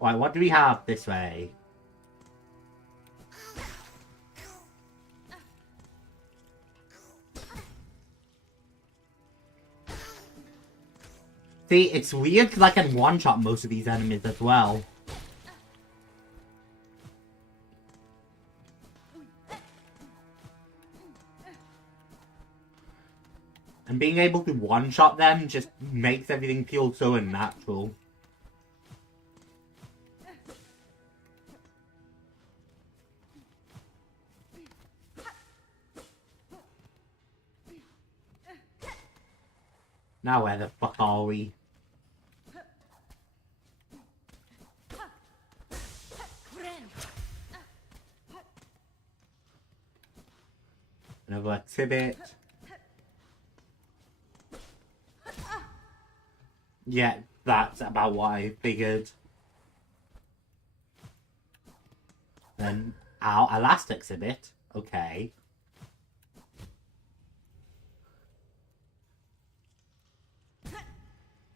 Right, what do we have this way? See, it's weird because I can one-shot most of these enemies as well. And being able to one-shot them just makes everything feel so unnatural. Now where the fuck are we? exhibit. Yeah, that's about what I figured. Then our last exhibit. Okay.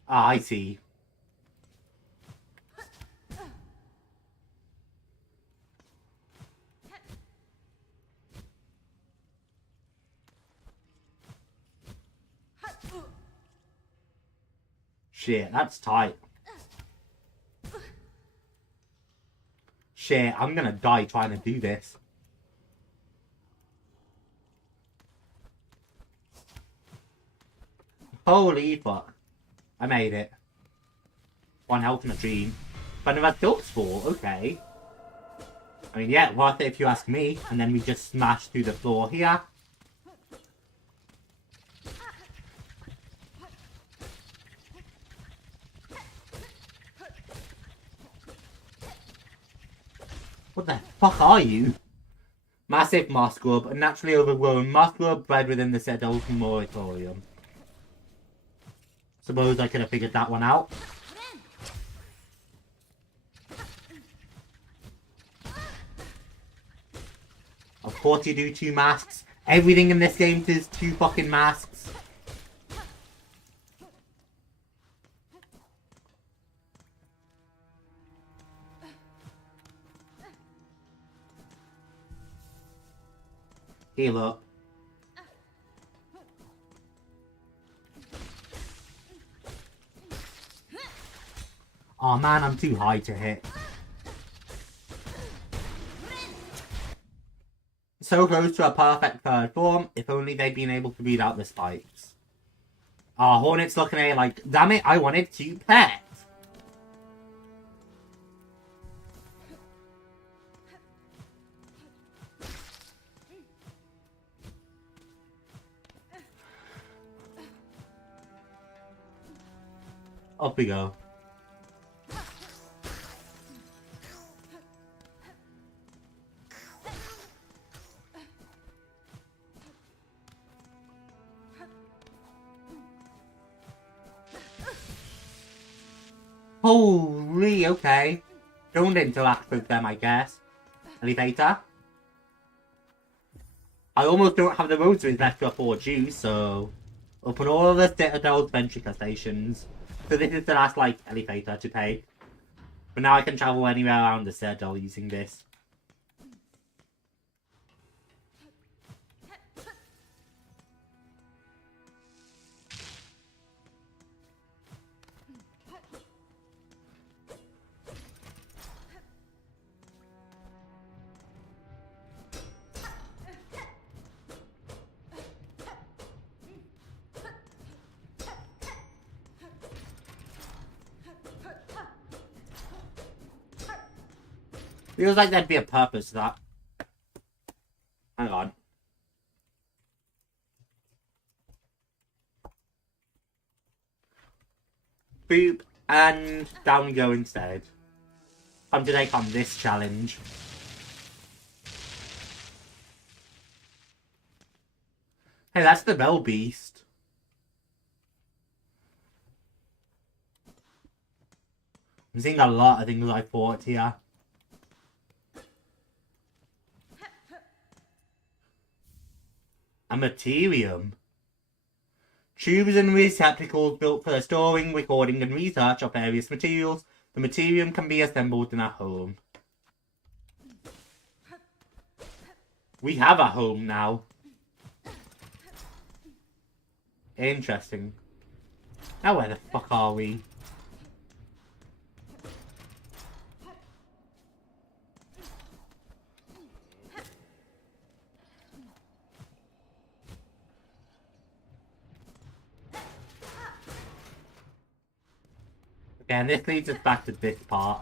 Ah, I see. Shit, that's tight. Shit, I'm gonna die trying to do this. Holy fuck. I made it. One health in a dream. But another Silksong, okay. I mean, yeah, worth it if you ask me. And then we just smash through the floor here. What the fuck are you? Massive moss grub, a naturally overgrown moss grub bred within the Citadel moratorium. Suppose I could have figured that one out. Of course you do 2 masks. Everything in this game is 2 fucking masks. Heal up. Oh man, I'm too high to hit. So close to a perfect third form, if only they'd been able to beat out the spikes. Oh, Hornet's looking at it like, damn it, I wanted to pet. Up we go. Holy, okay. Don't interact with them, I guess. Elevator. I almost don't have the rotaries left to afford you, so... open all of the Citadel's Ventrica stations. So this is the last, like, elevator to pay. But now I can travel anywhere around the Citadel using this. Feels like there'd be a purpose to that. Hang on. Boop, and down we go instead. Time to take on this challenge. Hey, that's the Bell Beast. I'm seeing a lot of things I fought here. A materium. Tubes and receptacles built for the storing, recording and research of various materials. The materium can be assembled in a home. We have a home now. Interesting. Now where the fuck are we? And this leads us back to this part.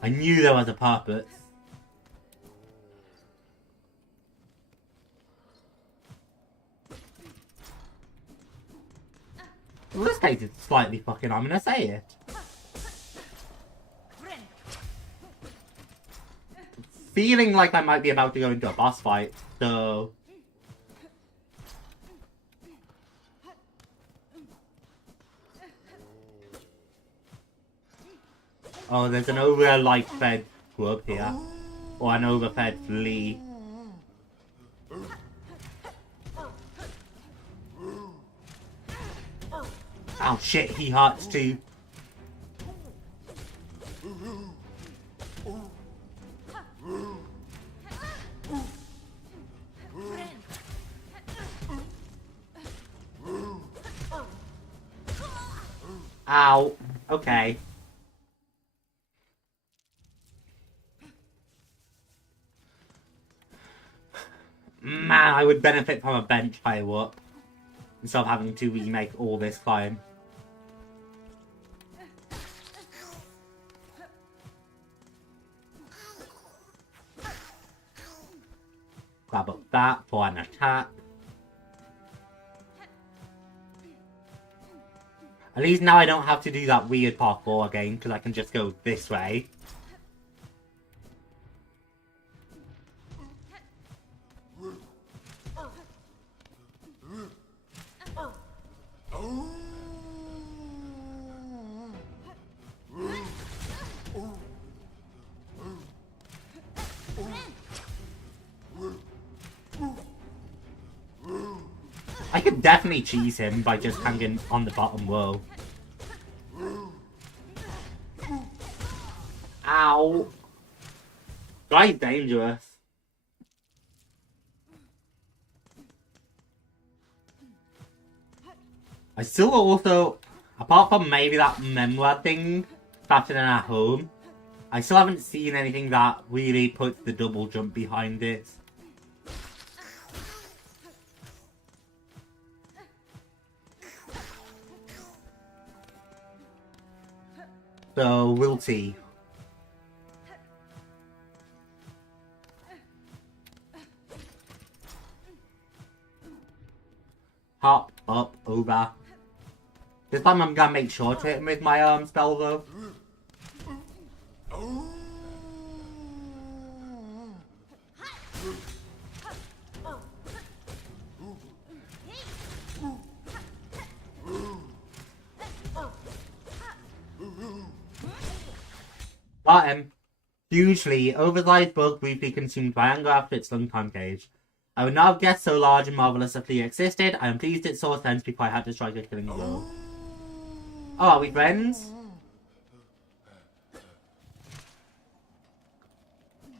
I knew there was a purpose. Well, this case is slightly fucking ominous, say it. feeling like I might be about to go into a boss fight, so... Oh, there's an fed grub here. Or an overfed flea. Oh shit, he hurts too. Ow. Okay. Man, I would benefit from a bench higher up. Instead of having to remake all this climb. Grab up that for an attack. At least now I don't have to do that weird parkour again, because I can just go this way. I could definitely cheese him by just hanging on the bottom row. Ow. Guy's dangerous. I still also, apart from maybe that Memra thing happening at home, I still haven't seen anything that really puts the double jump behind it. So, we'll see. Hop, up, over. This time I'm gonna make sure to hit him with my spell though. Got him. Hugely, oversized bug briefly consumed by anger after its long time cage. I would not have guessed so large and marvelous a flea existed. I am pleased it saw sense before I had to strike a killing blow. Oh, are we friends?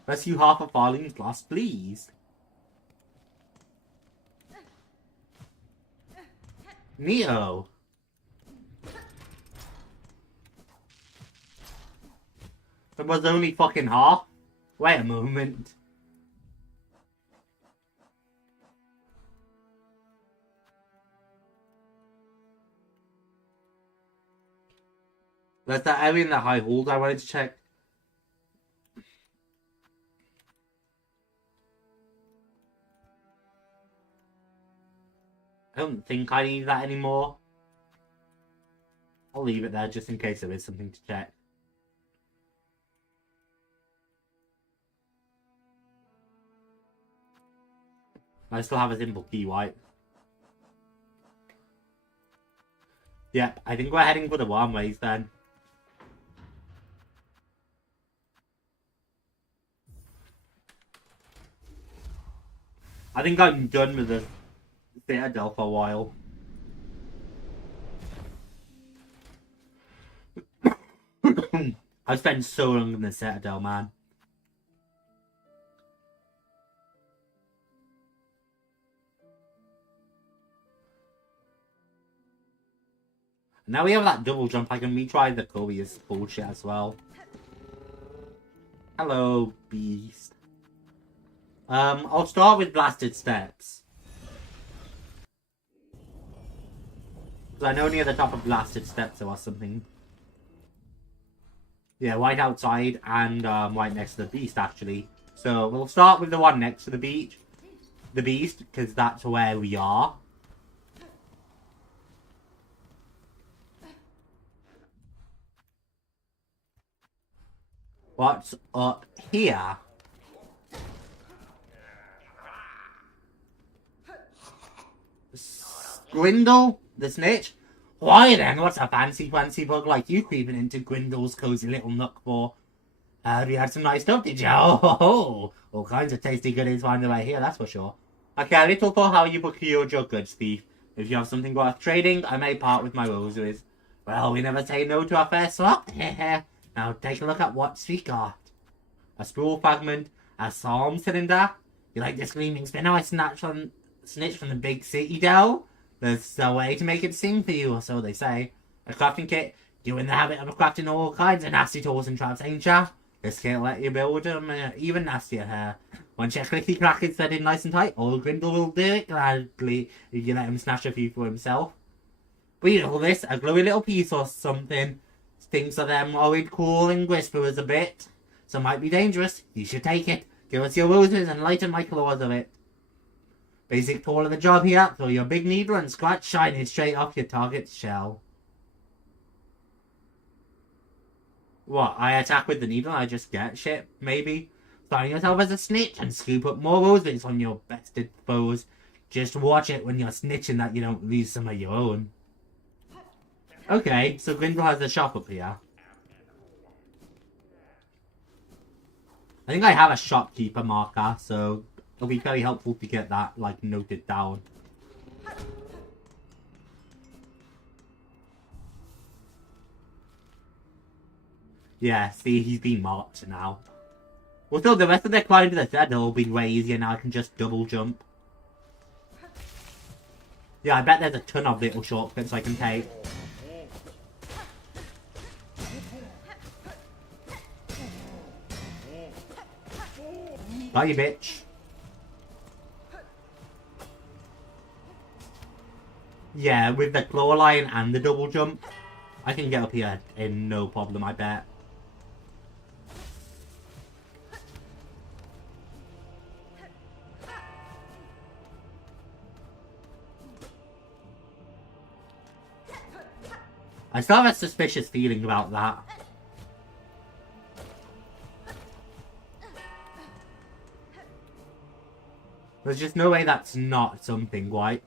Rescue half of Farloom's lost fleas. Neo. It was only fucking half? Wait a moment. There's that area in the high halls I wanted to check. I don't think I need that anymore. I'll leave it there just in case there is something to check. I still have a simple key wipe. Yep, I think we're heading for the warm ways then. I think I'm done with the Citadel for a while. I've spent so long in the Citadel, man. Now we have that double jump, I can retry the Kobe's bullshit as well. Hello, beast. I'll start with blasted steps. Because I know near the top of blasted steps there was something. Yeah, right outside and right next to the beast actually. So we'll start with the one next to the beach. The beast, because that's where we are. What's up here? Grindle, the snitch? Why then, what's a fancy bug like you creeping into Grindle's cozy little nook for? You had some nice stuff, did you? Oh, all kinds of tasty goodies found right here, that's for sure. I care little for how you procured your goods, thief. If you have something worth trading, I may part with my rosaries. Well, we never say no to a fair swap. Now take a look at what we got. A spool fragment, a psalm cylinder. You like this gleaming spinner I snitched from the big city, Dell? There's a way to make it sing for you, or so they say. A crafting kit. You're in the habit of crafting all kinds of nasty tools and traps, ain't ya? This can't let you build them even nastier here. Once your clicky clack is set in nice and tight, old Grindle will do it gladly if you let him snatch a few for himself. We call this a glowy little piece or something. Thinks of them horrid crawling whisperers a bit. So might be dangerous. You should take it. Give us your roses and lighten my claws of it. Basic tool of the job here. Throw your big needle and scratch shining straight off your target's shell. What, I attack with the needle and I just get shit, maybe? Starting yourself as a snitch and scoop up more roses on your bested foes. Just watch it when you're snitching that you don't lose some of your own. Okay, so Grindle has a shop up here. I think I have a shopkeeper marker, so it'll be very helpful to get that, like, noted down. Yeah, see, he's been marked now. Well, still, the rest of their climb to the saddle will be way easier now. I can just double jump. Yeah, I bet there's a ton of little shortcuts I can take. Got you, bitch. Yeah, with the claw line and the double jump, I can get up here in no problem, I bet. I still have a suspicious feeling about that. There's just no way that's not something, right?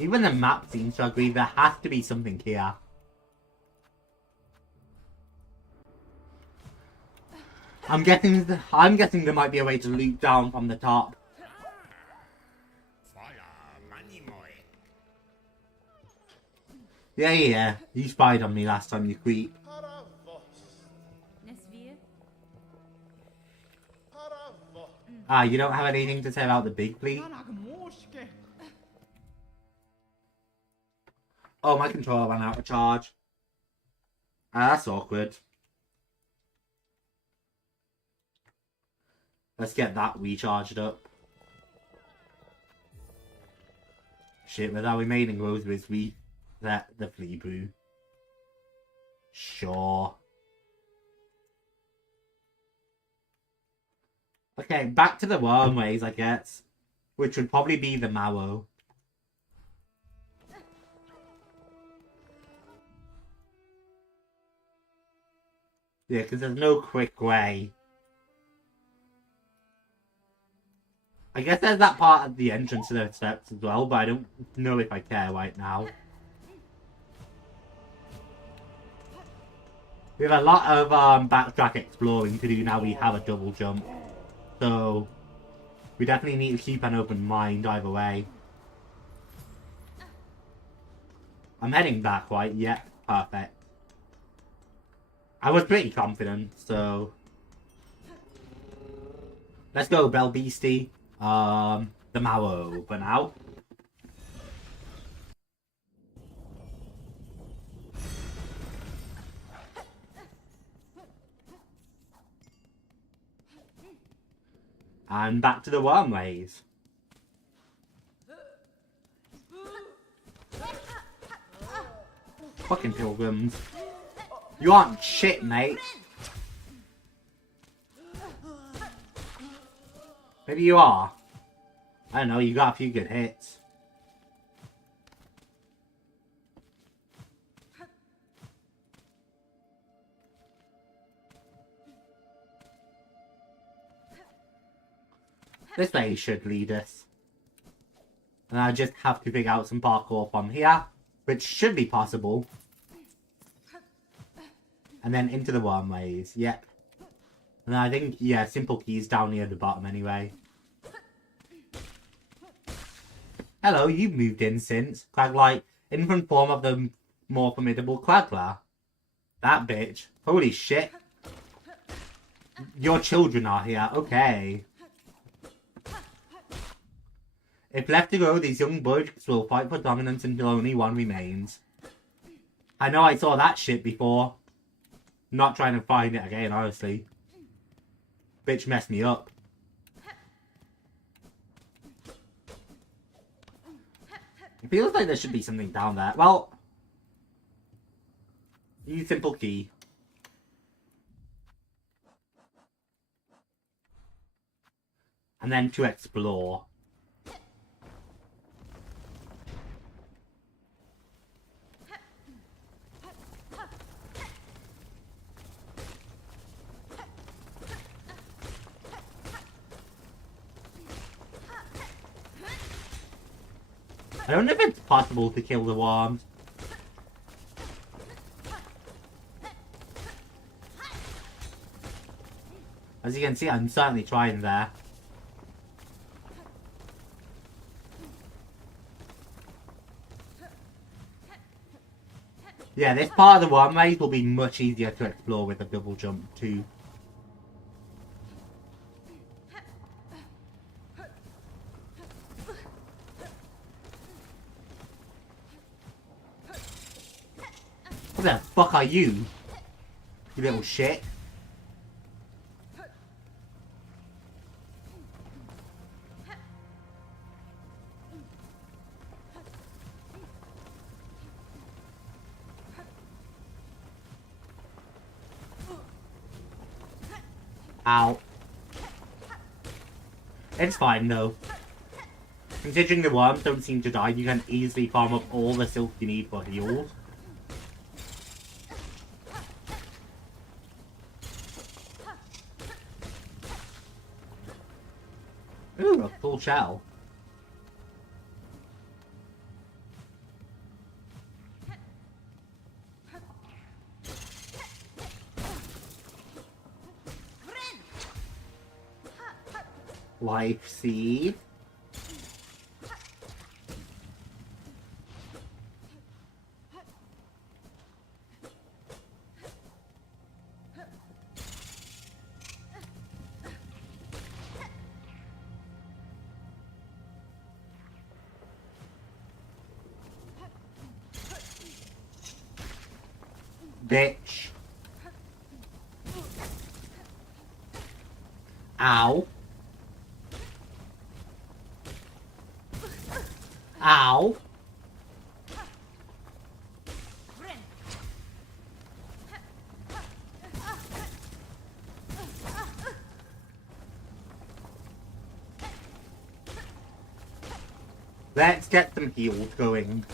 Even the map seems to agree there has to be something here. I'm guessing there might be a way to loop down from the top. Yeah. You spied on me last time, you creep. Ah, you don't have anything to say about the big fleet? Oh, my controller ran out of charge. Ah, that's awkward. Let's get that recharged up. Shit, with how we made in rosaries, we set the flea brew. Sure. Okay, back to the wormways, I guess. Which would probably be the marrow. Yeah, because there's no quick way. I guess there's that part of the entrance to the steps as well, but I don't know if I care right now. We have a lot of backtrack exploring to do now we have a double jump. So, we definitely need to keep an open mind either way. I'm heading back, right? Yeah, perfect. I was pretty confident, so... Let's go, Bell Beastie. The marrow for now. And back to the wormways. Fucking pilgrims. You aren't shit, mate. Maybe you are. I don't know, you got a few good hits. This way should lead us. And I just have to figure out some parkour from here, which should be possible. And then into the wormways, yep. And I think, yeah, simple keys down near the bottom anyway. Hello, you've moved in since. Craglight, infant form of the more formidable Cragler. That bitch. Holy shit. Your children are here, okay. If left to go, these young bugs will fight for dominance until only one remains. I know I saw that shit before. Not trying to find it again, honestly. Bitch messed me up. It feels like there should be something down there. Well, use simple key. And then to explore. I don't know if it's possible to kill the worms. As you can see, I'm certainly trying there. Yeah, this part of the wormways will be much easier to explore with a double jump too. What the fuck are you? You little shit. Ow. It's fine though. Considering the worms don't seem to die, you can easily farm up all the silk you need for heals. Ooh, a full shell. Life seed. Bitch. Ow. Ow. Let's get some heals going.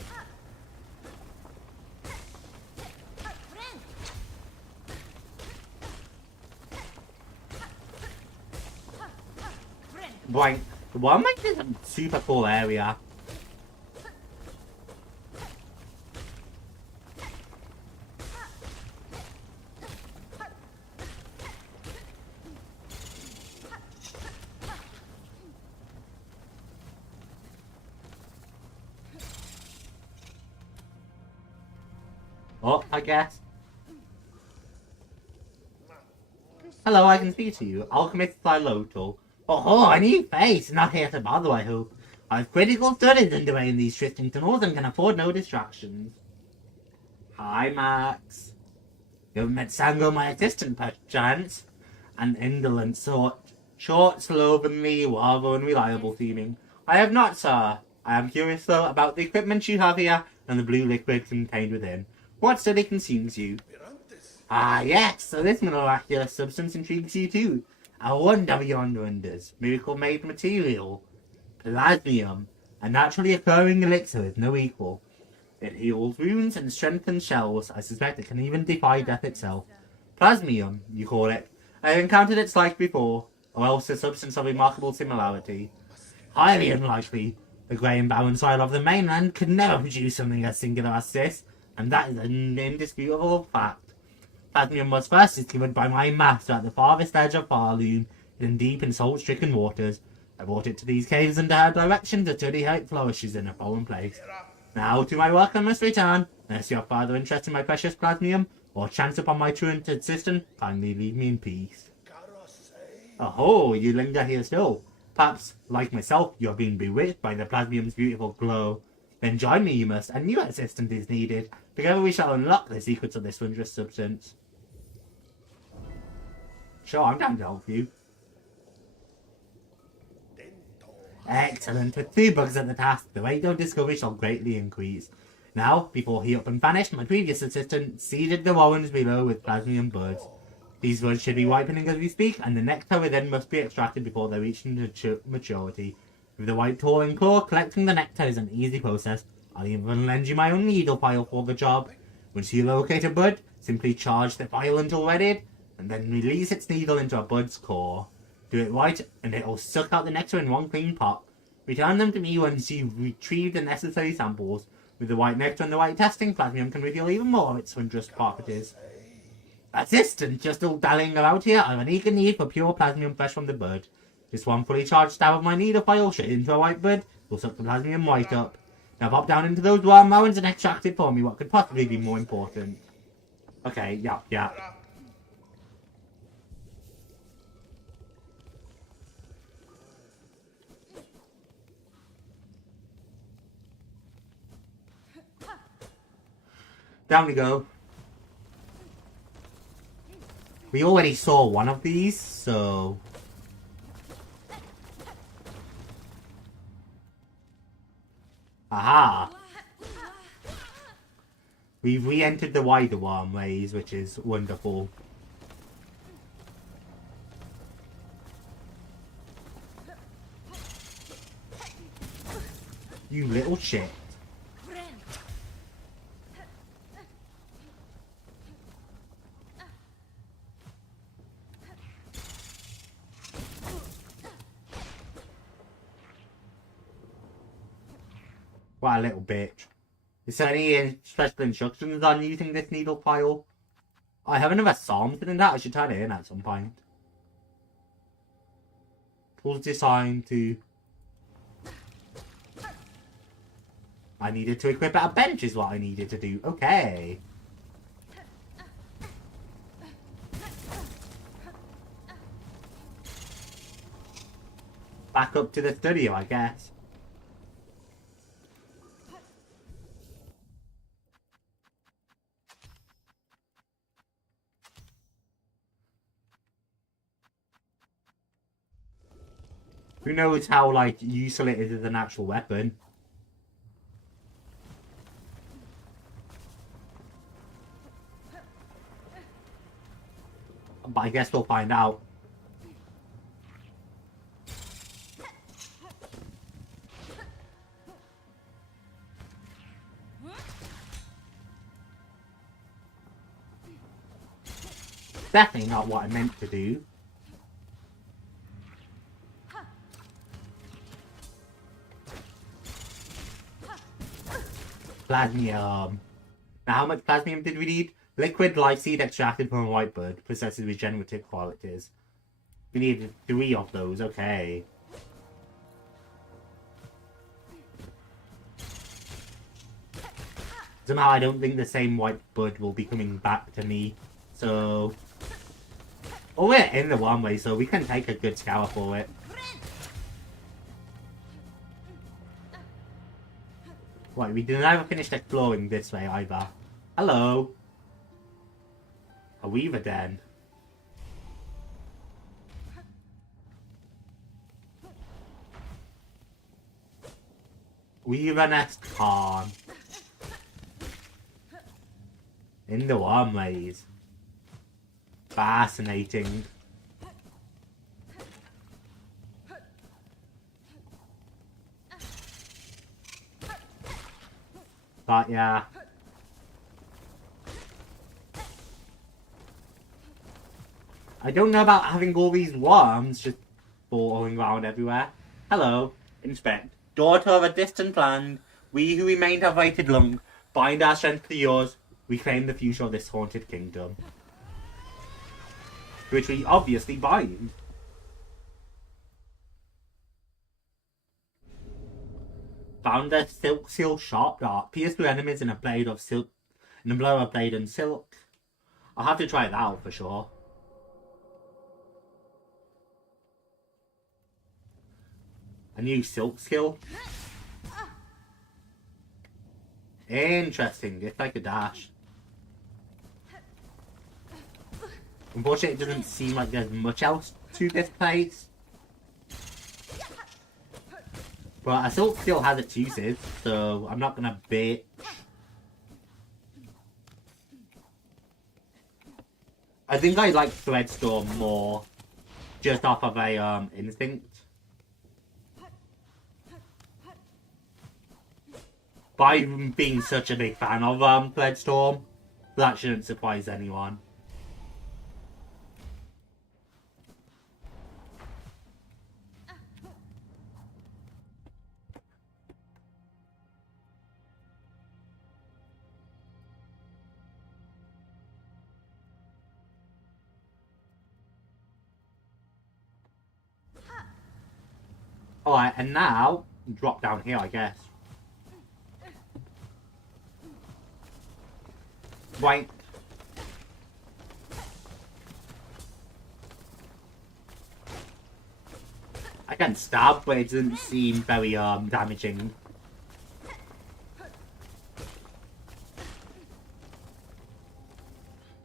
Right, the one makes this a super cool area. Oh, I guess. Hello, I can speak to you. Alchemist Silotal. Oh, a new face! Not here to bother, I hope. I have critical studies underway in these shifting tunnels and can afford no distractions. Hi, Max. You haven't met Sango, my assistant, perchance? An indolent sort. Short, slovenly, rather unreliable seeming. I have not, sir. I am curious, though, about the equipment you have here and the blue liquid contained within. What study consumes you? Ah, yes, so this miraculous substance intrigues you too. A wonder beyond wonders. Miracle-made material. Plasmium. A naturally occurring elixir with no equal. It heals wounds and strengthens shells. I suspect it can even defy death itself. Plasmium, you call it. I have encountered its like before. or else a substance of remarkable similarity. Highly unlikely. The grey and barren soil of the mainland could never produce something as singular as this, and that is an indisputable fact. Plasmium was first discovered by my master at the farthest edge of pharloom, hidden deep in salt-stricken waters. I brought it to these caves under her direction to study how it flourishes in a foreign place. Now to my work I must return. Unless you have further interest in my precious plasmium, or chance upon my truant assistant, kindly leave me in peace. Oh, you linger here still. Perhaps, like myself, you are being bewitched by the plasmium's beautiful glow. Then join me, you must. A new assistant is needed. Together we shall unlock the secrets of this wondrous substance. Sure, I'm down to help you. Excellent. With 2 bugs at the task, the rate of discovery shall greatly increase. Now, before he up and vanished, my previous assistant seeded the warrens below with plasmium buds. These buds should be ripening as we speak, and the nectar within must be extracted before they reach maturity. With the white tool and claw, collecting the nectar is an easy process. I'll even lend you my own needle file for the job. Once you locate a bud, simply charge the file until readied, and then release its needle into a bud's core. Do it right, and it will suck out the nectar in one clean pot. Return them to me once you've retrieved the necessary samples. With the white nectar and the white testing, plasmium can reveal even more of its wondrous properties. Assistant, you're still dallying about here. I have an eager need for pure plasmium fresh from the bud. Just one fully charged stab of my needle file straight into a white bud will suck the plasmium right up. Now pop down into those worm mounds and extract it for me. What could possibly be more important? Okay, yeah. Down we go. We already saw one of these, so... Aha! We've re-entered the wider wormways, which is wonderful. You little shit. What a little bitch. Is there any special instructions on using this needle file? I have another psalm in that. I should turn it in at some point. Tools designed to... I needed to equip at a bench is what I needed to do. Okay. Back up to the studio, I guess. Who knows how, like, useful it is as an actual weapon. But I guess we'll find out. Definitely not what I meant to do. Plasmium. Now, how much plasmium did we need? Liquid life seed extracted from a white bud possesses regenerative qualities. We needed 3 of those, okay. Somehow I don't think the same white bud will be coming back to me, so... Oh, we're in the one way, so we can take a good scour for it. Right, we didn't ever finish exploring this way either. Hello. A weaver den. Weaver nest Khan. In the wormways. Fascinating. But yeah. I don't know about having all these worms just falling around everywhere. Hello, inspect. Daughter of a distant land, we who remained have waited long. Bind our strength to yours. Reclaim the future of this haunted kingdom. Which we obviously bind. Found a silk seal sharp dart. Pierce through enemies in a blade of silk. In a blow of blade and silk. I'll have to try that out for sure. A new silk skill. Interesting. It's like a dash. Unfortunately, it doesn't seem like there's much else to this place. But a silk skill has its uses, so I'm not gonna bitch. I think I like Threadstorm more, just off of a instinct. By being such a big fan of Threadstorm, that shouldn't surprise anyone. Alright, and now, drop down here, I guess. Right. I can stab, but it doesn't seem very damaging.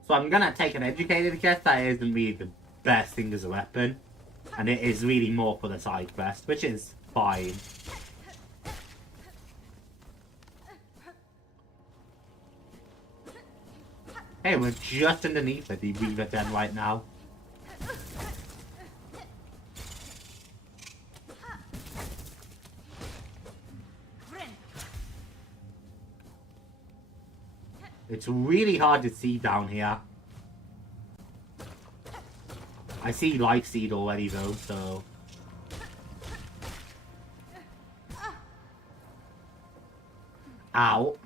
So I'm gonna take an educated guess that it isn't really the best thing as a weapon. And it is really more for the side quest, which is fine. Hey, we're just underneath the Weaver Den right now. It's really hard to see down here. I see Life Seed already though, so... Ow.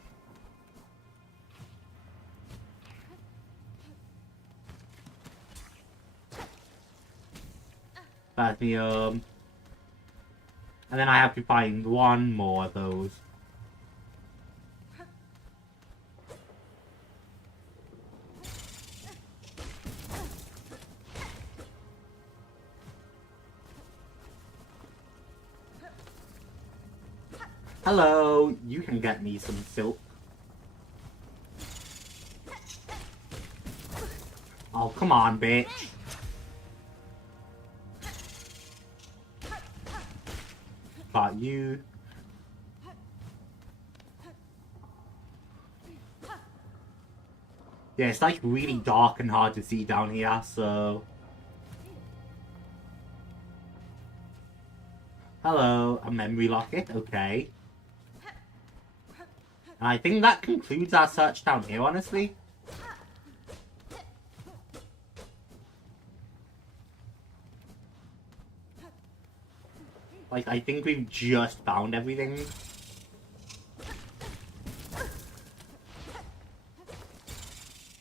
That's me, and then I have to find one more of those. Hello, you can get me some silk. Oh, come on, bitch. Got you. Yeah, it's like really dark and hard to see down here, so... Hello, a memory locket, okay. And I think that concludes our search down here, honestly. Like, I think we've just found everything.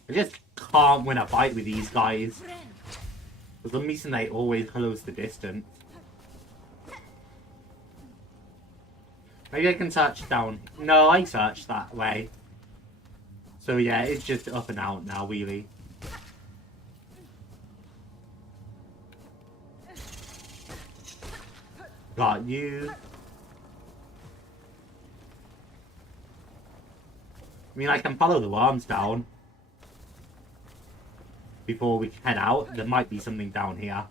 I just can't win a fight with these guys. For some reason, they always close the distance. Maybe I can search down. No, I searched that way. So yeah, it's just up and out now, really. Got you. I mean, I can follow the worms down. Before we head out, there might be something down here.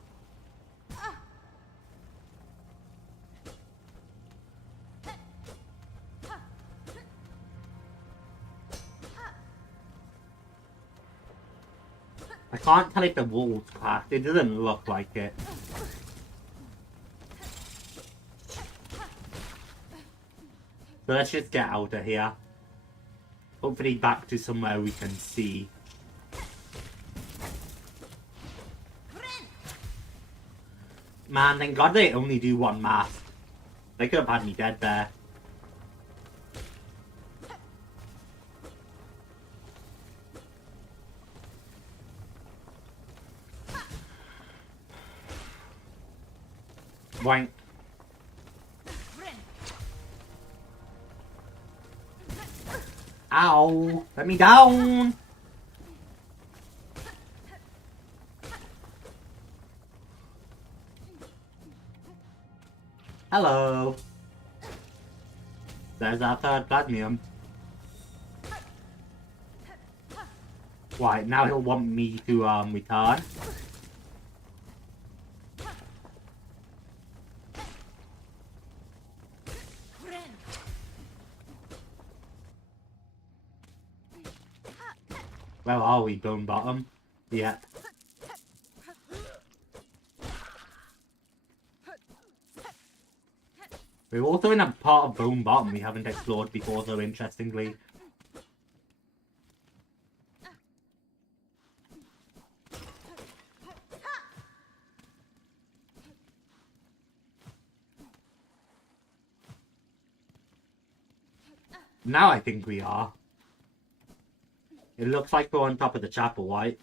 I can't tell if the wall's cracked. It doesn't look like it. So let's just get out of here. Hopefully back to somewhere we can see. Man, thank God they only do one mask. They could have had me dead there. Wank. Ow! Let me down! Hello! There's our third platinum. Right, now he'll want me to return. Where are we, Bone Bottom? Yeah. We're also in a part of Bone Bottom we haven't explored before, though, interestingly. Now I think we are. It looks like we're on top of the chapel, right?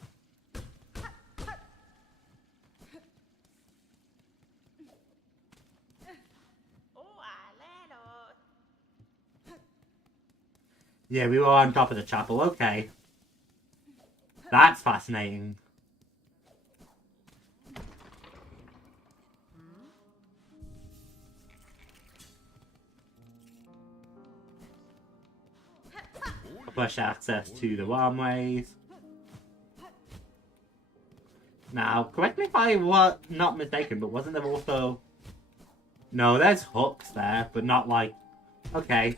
Yeah, we were on top of the chapel. Okay. That's fascinating. Push access to the wormways. Now, correct me if I were not mistaken, but wasn't there also... No, there's hooks there, but not like... Okay.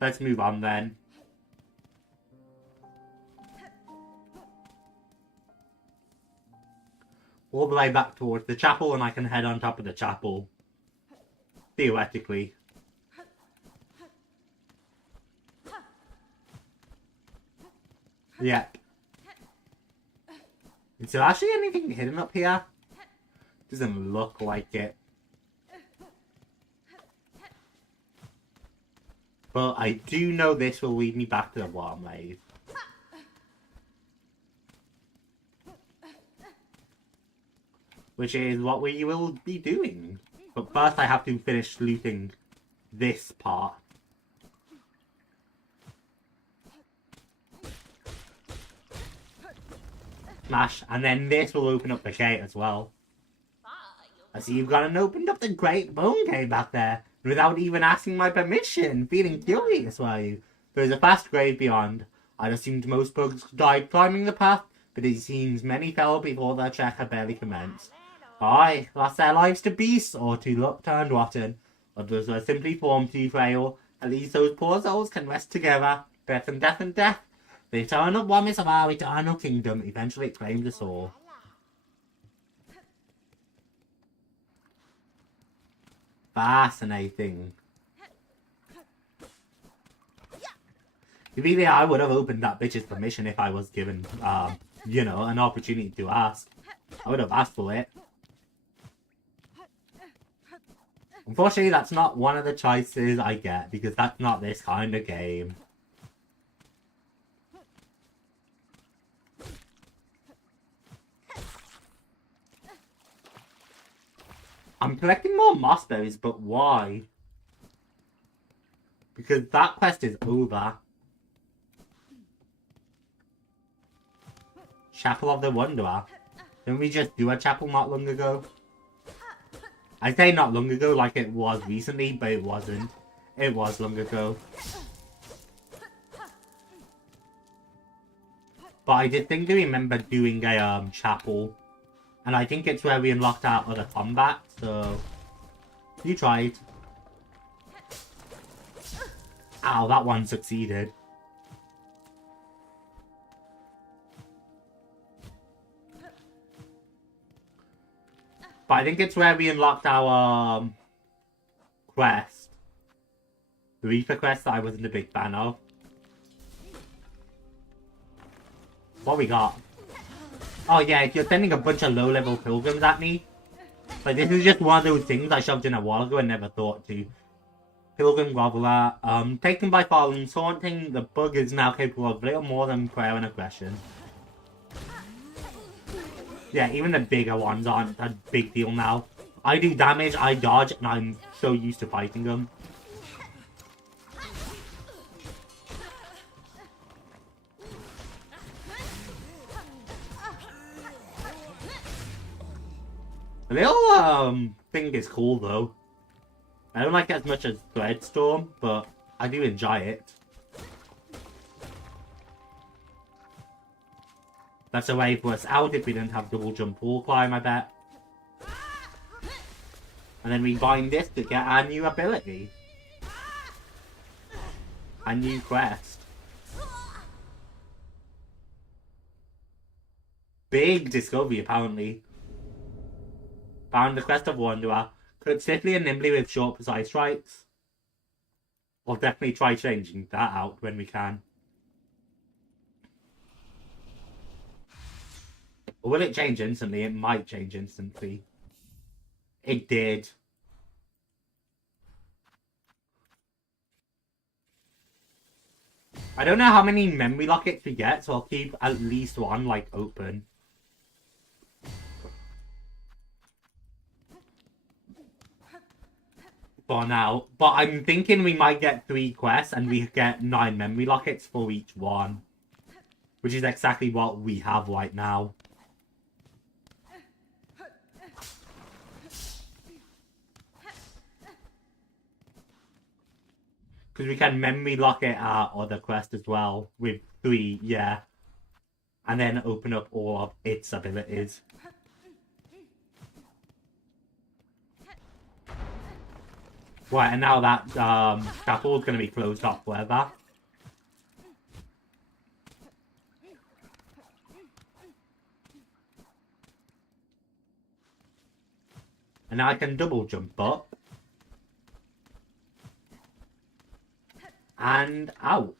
Let's move on then. All the way back towards the chapel, and I can head on top of the chapel. Theoretically. Yep. Is there actually anything hidden up here? Doesn't look like it. But I do know this will lead me back to the wormwave. Which is what we will be doing. But first I have to finish looting this part. Smash. And then this will open up the gate as well. I see you've gone and opened up the Great Bone Cave back there. Without even asking my permission. Feeling curious, were you? There's a vast grave beyond. I'd assumed most bugs died climbing the path, but it seems many fell before their trek had barely commenced. Aye, lost their lives to beasts, or to turned rotten. Others were simply formed too frail. At least those poor souls can rest together. Death and death and death. The eternal promise of our eternal kingdom eventually claimed us all. Fascinating. To be fair, I would have opened that bitch's permission if I was given, you know, an opportunity to ask. I would have asked for it. Unfortunately, that's not one of the choices I get, because that's not this kind of game. I'm collecting more mossberries, but why? Because that quest is over. Chapel of the Wanderer. Didn't we just do a chapel not long ago? I say not long ago like it was recently, but it wasn't. It was long ago. But I did think to remember doing a chapel. And I think it's where we unlocked our other combat, so... You tried. Ow, that one succeeded. But I think it's where we unlocked our quest. The Reaper quest that I wasn't a big fan of. What we got? Oh yeah, if you're sending a bunch of low-level pilgrims at me, like this is just one of those things I shoved in a while ago and never thought to. Pilgrim Groveler, taken by pharloom, Haunting, the bug is now capable of little more than prayer and aggression. Yeah, even the bigger ones aren't a big deal now. I do damage, I dodge, and I'm so used to fighting them. The little thing is cool though. I don't like it as much as Threadstorm, but I do enjoy it. That's a way for us out if we didn't have double jump wall climb, I bet. And then we bind this to get our new ability. A new quest. Big discovery, apparently. Found the Quest of Wanderer. Could swiftly and nimbly with short, precise strikes. We'll definitely try changing that out when we can. Or will it change instantly? It might change instantly. It did. I don't know how many memory lockets we get, so I'll keep at least one, like, open. For now. But I'm thinking we might get 3 quests and we get 9 memory lockets for each one. Which is exactly what we have right now. Because we can memory lock it our other quest as well. With 3, yeah. And then open up all of its abilities. Right, and now that scaffold's going to be closed off forever. And now I can double jump up. And out.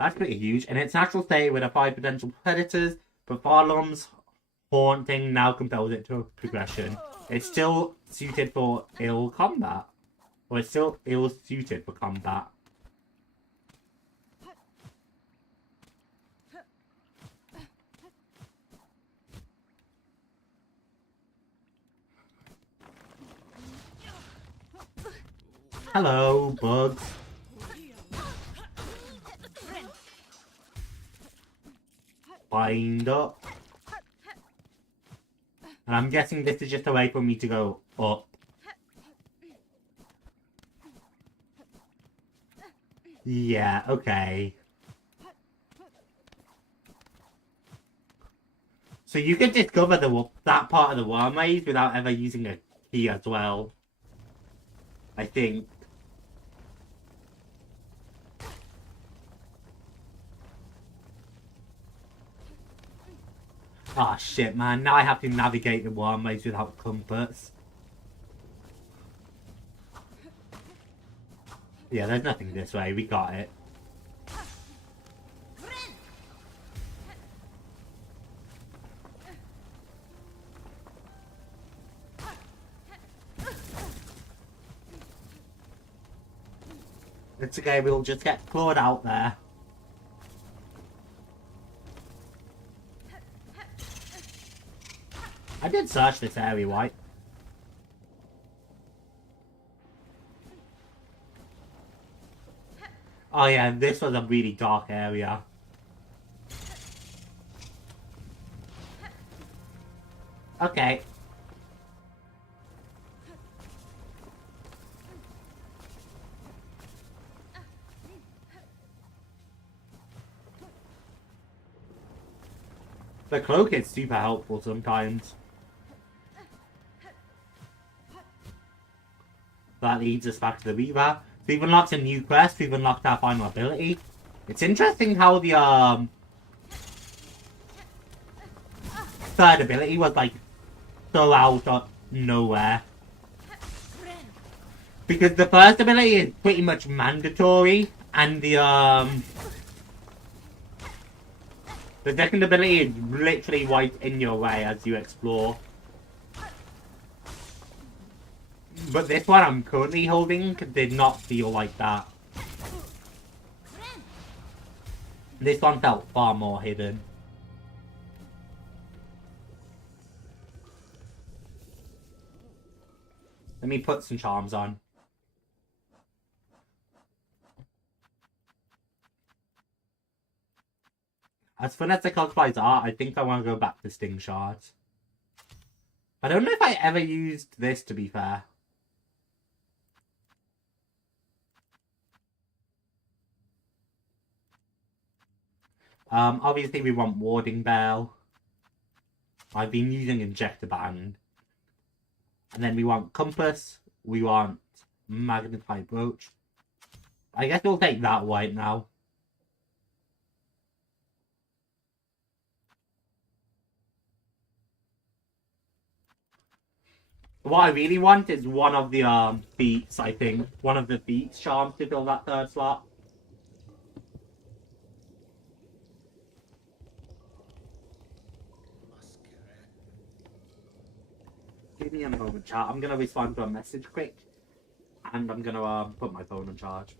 That's pretty huge. And its natural state with the 5 potential predators, but Pharloom's Haunting now compels it to progression. It's still suited for ill combat. Or it's still ill suited for combat. Hello, bugs. Bind up. And I'm guessing this is just a way for me to go up. Yeah, okay. So you can discover that part of the worm maze without ever using a key as well. I think. Ah, shit, man. Now I have to navigate the worm maze without compass. Yeah, there's nothing this way. We got it. It's okay, we'll just get clawed out there. I did search this area, right? Oh yeah, this was a really dark area. Okay. The cloak is super helpful sometimes. That leads us back to the Weaver. We've unlocked a new quest, we've unlocked our final ability. It's interesting how the third ability was like so out of nowhere. Because the first ability is pretty much mandatory, and the second ability is literally right in your way as you explore. But this one I'm currently holding did not feel like that. This one felt far more hidden. Let me put some charms on. As fun as the clockflies are, I think I want to go back to Sting Shards. I don't know if I ever used this, to be fair. Obviously we want Warding Bell. I've been using Injector Band. And then we want Compass. We want Magnified Brooch. I guess we'll take that right now. What I really want is one of the feats, I think. One of the feats charms to fill that third slot. Give me a moment, chat. I'm going to respond to a message quick. And I'm going to put my phone on charge.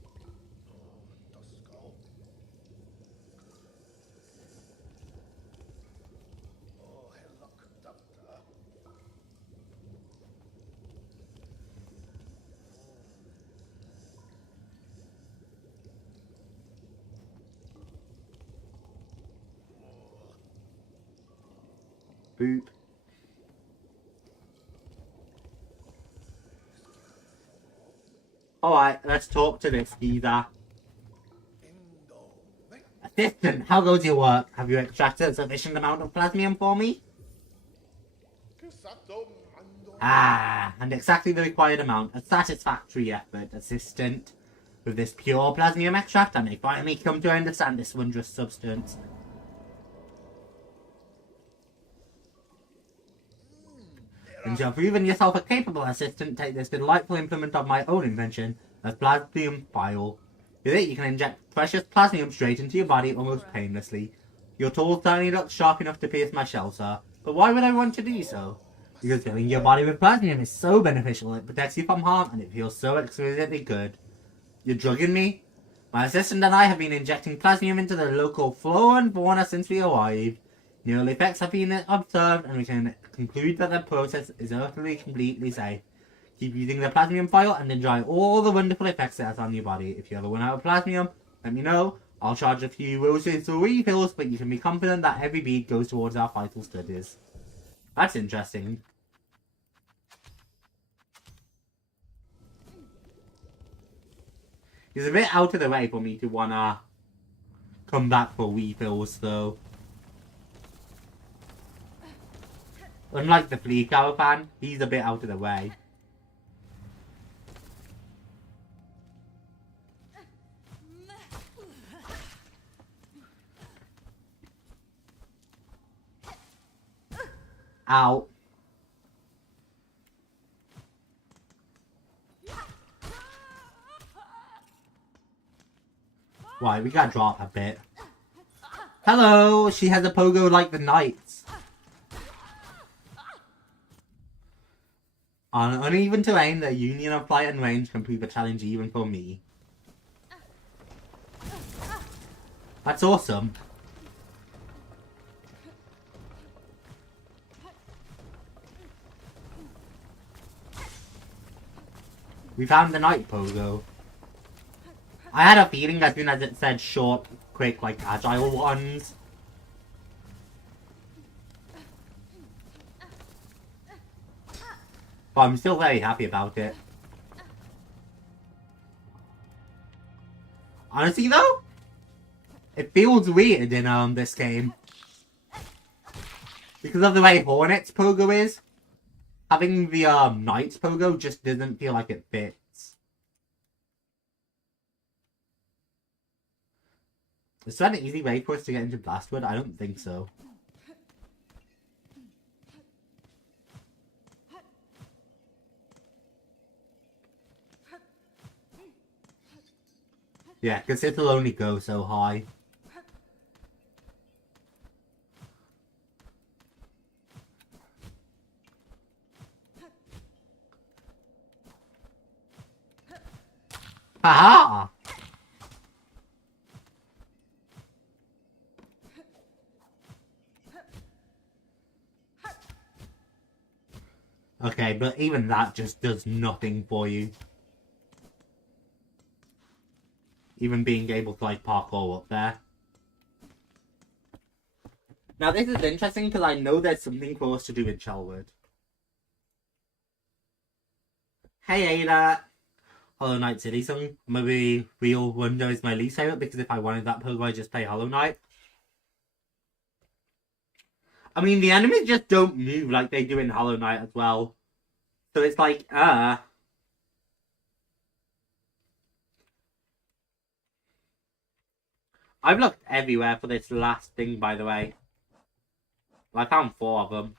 Boop. Alright, let's talk to this geezer. Assistant, how goes your work? Have you extracted a sufficient amount of plasmium for me? Ah, and exactly the required amount. A satisfactory effort, Assistant. With this pure plasmium extract, I may finally come to understand this wondrous substance. Since you have proven yourself a capable assistant, take this delightful implement of my own invention, a plasmium vial. With it, you can inject precious plasmium straight into your body almost painlessly. Your tool certainly looks sharp enough to pierce my shell, sir. But why would I want to do so? Because filling your body with plasmium is so beneficial, it protects you from harm, and it feels so exquisitely good. You're drugging me? My assistant and I have been injecting plasmium into the local flora and fauna since we arrived. No effects have been observed, and we can conclude that the process is utterly completely safe. Keep using the plasmium vial and enjoy all the wonderful effects it has on your body. If you ever run out of plasmium, let me know. I'll charge a few roses or refills, but you can be confident that every bead goes towards our vital studies. That's interesting. It's a bit out of the way for me to wanna come back for refills, though. Unlike the Flea Caravan, he's a bit out of the way. Ow. Right, we gotta drop a bit. Hello! She has a pogo like the knights. On uneven terrain, the union of flight and range can prove a challenge even for me. That's awesome. We found the night pogo. I had a feeling as soon as it said short, quick, like agile ones. But I'm still very happy about it. Honestly though, it feels weird in this game. Because of the way Hornet's pogo is. Having the Knight's pogo just doesn't feel like it fits. Is that an easy way for us to get into Blastwood? I don't think so. Yeah, because it'll only go so high. Haha! Okay, but even that just does nothing for you. Even being able to, like, parkour up there. Now, this is interesting because I know there's something for us to do in Chelwood. Hey, Ada! Hollow Knight Silksong. Maybe Real Wonder is my least favourite because if I wanted that Pogo, I'd just play Hollow Knight. I mean, the enemies just don't move like they do in Hollow Knight as well. So it's like, I've looked everywhere for this last thing, by the way. I found 4 of them.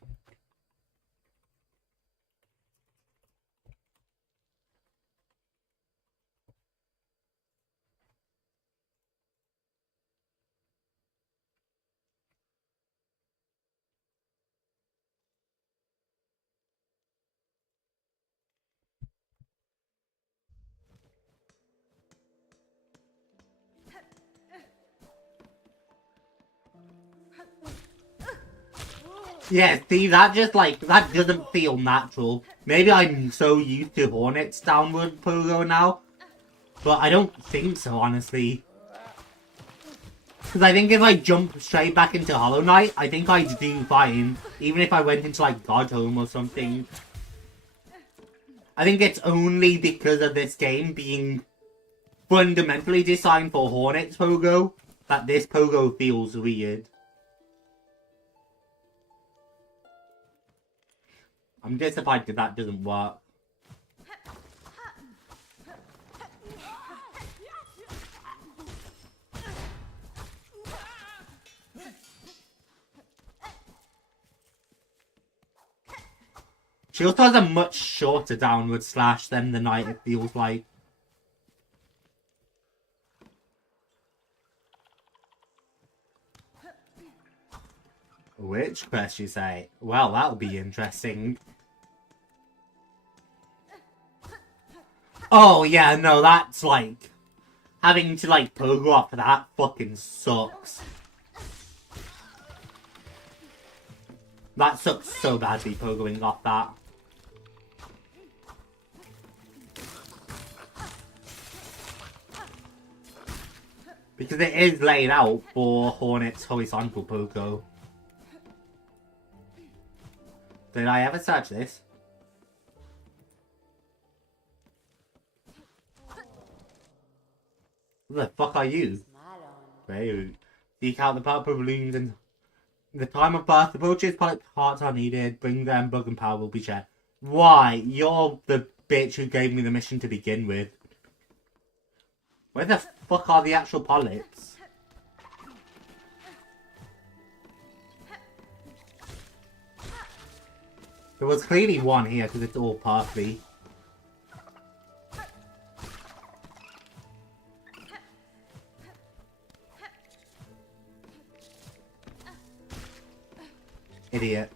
Yeah, see, that just, like, that doesn't feel natural. Maybe I'm so used to Hornet's downward pogo now, but I don't think so, honestly. Because I think if I jump straight back into Hollow Knight, I think I'd do fine, even if I went into, like, God Home or something. I think it's only because of this game being fundamentally designed for Hornet's pogo that this pogo feels weird. I'm disappointed that doesn't work. She also has a much shorter downward slash than the Knight, it feels like. Which quest, you say? Well, that'll be interesting. Oh, yeah, no, that's like... Having to, like, pogo off that fucking sucks. That sucks so badly, pogoing off that. Because it is laid out for Hornet's horizontal pogo. Did I ever search this? Who the fuck are you? Very. Seek out the purple balloons and the time of birth approaches, pilot parts are needed, bring them, bug and power will be checked. Why? You're the bitch who gave me the mission to begin with. Where the fuck are the actual pilots? There was clearly one here because it's all purpley. Idiot.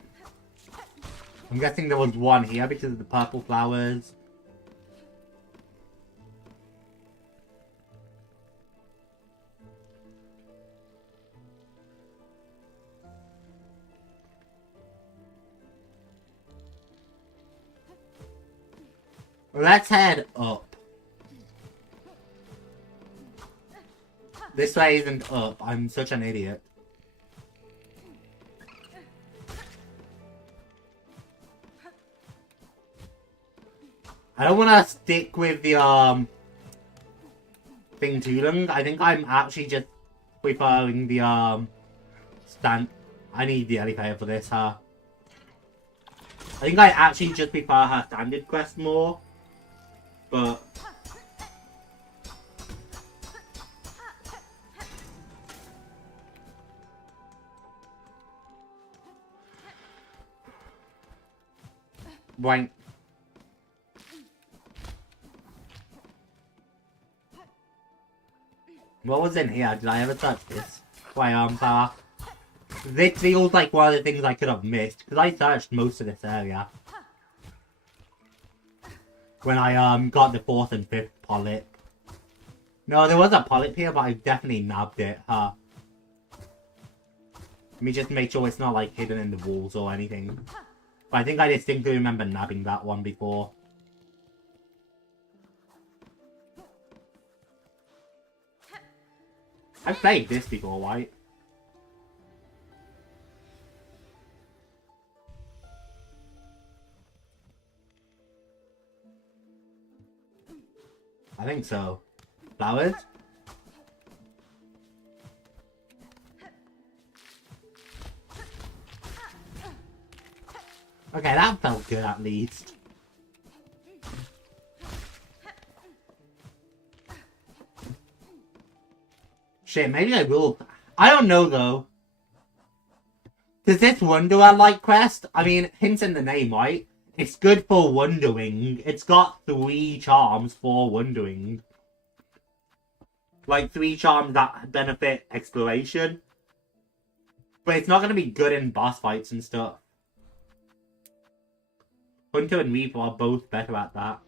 I'm guessing there was one here because of the purple flowers. Let's head up. This way isn't up. I'm such an idiot. I don't want to stick with the thing too long. I think I'm actually just preferring the stand. I need the elevator for this, huh? I think I actually just prefer her standard quest more. But right. What was in here? Did I ever touch this? Firearm power. This feels like one of the things I could have missed, because I searched most of this area. When I got the 4th and 5th polyp. No, there was a polyp here, but I definitely nabbed it. Let me just make sure it's not like hidden in the walls or anything. But I think I distinctly remember nabbing that one before. I've played this before, right? I think so. Flowers? Okay, that felt good at least. Shit, maybe I will. I don't know though. Does this Wonderland quest? I mean, hints in the name, right? It's good for wondering. It's got 3 charms for wondering. Like 3 charms that benefit exploration. But it's not going to be good in boss fights and stuff. Hunter and Reaper are both better at that.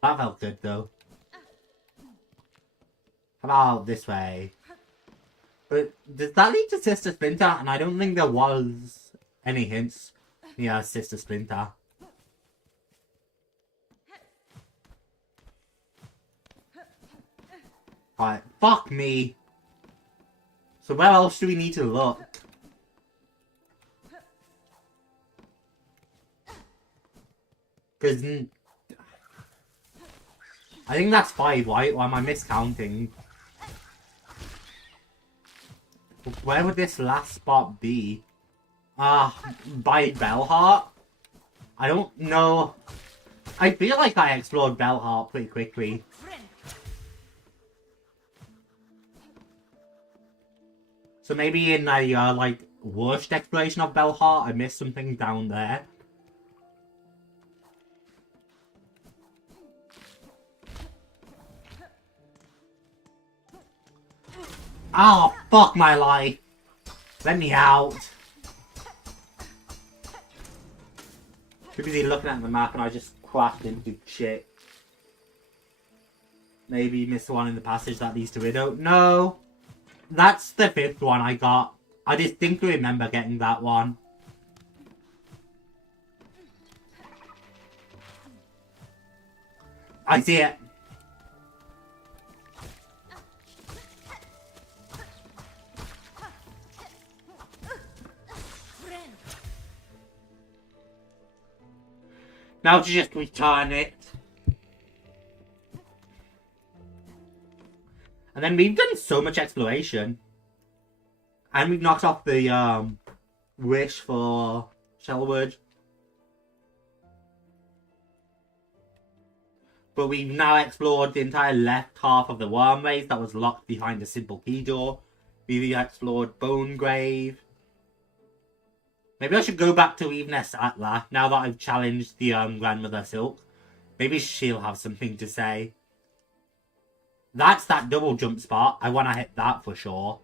That felt good though. How about this way? But does that lead to Sister Splinter? And I don't think there was any hints near Sister Splinter. Alright, fuck me. So where else do we need to look? Because I think that's 5, right? Or am I miscounting? Where would this last spot be? By Bellheart? I don't know. I feel like I explored Bellheart pretty quickly. So maybe in a, like, worst exploration of Bellheart, I missed something down there. Oh, fuck my life. Let me out. Too busy looking at the map and I just crashed into shit. Maybe missed one in the passage that leads to Widow. No. That's the 5th one I got. I distinctly remember getting that one. I see it. Now to just return it. And then we've done so much exploration. And we've knocked off the wish for Shellwood. But we've now explored the entire left half of the worm maze that was locked behind a simple key door. We've explored Bone Grave. Maybe I should go back to Eveness Atla now that I've challenged the Grandmother Silk. Maybe she'll have something to say. That's that double jump spot. I want to hit that for sure.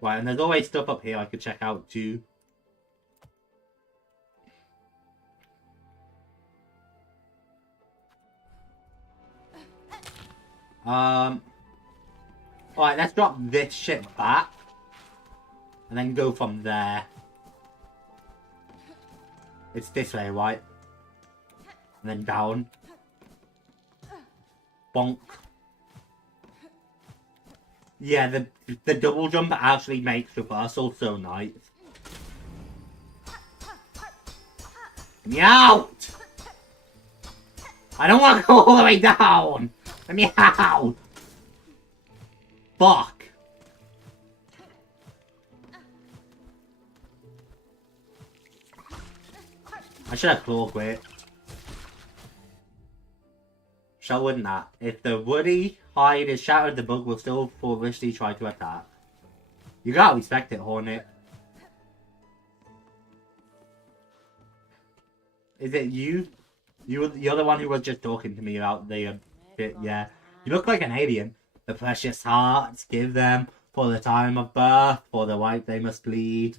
Right, and there's always stuff up here I could check out too. Alright, let's drop this shit back. And then go from there. It's this way, right? And then down. Bonk. Yeah, the double jump actually makes reversal so nice. Let me out! I don't want to go all the way down! Let me out! Fuck! I should have claw quit. Shall win that. If the woody hide is shattered, the bug will still foolishly try to attack. You gotta respect it, Hornet. Is it you? You're the one who was just talking to me about the bit, yeah. You look like an alien. The precious hearts, give them for the time of birth, for the white they must bleed.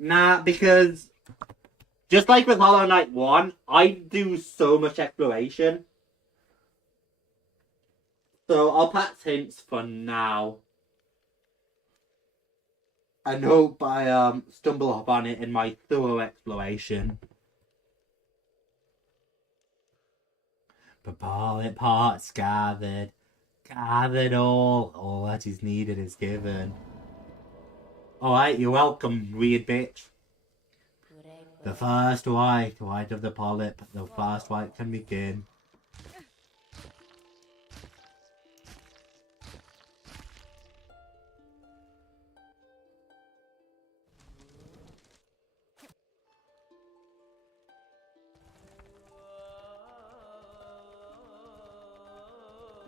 Nah, because just like with Hollow Knight 1, I do so much exploration. So I'll pass hints for now. And hope I stumble upon it in my thorough exploration. Propellant parts gathered. Gathered all that is needed is given. Alright, you're welcome, weird bitch. The first white of the polyp, the first white can begin.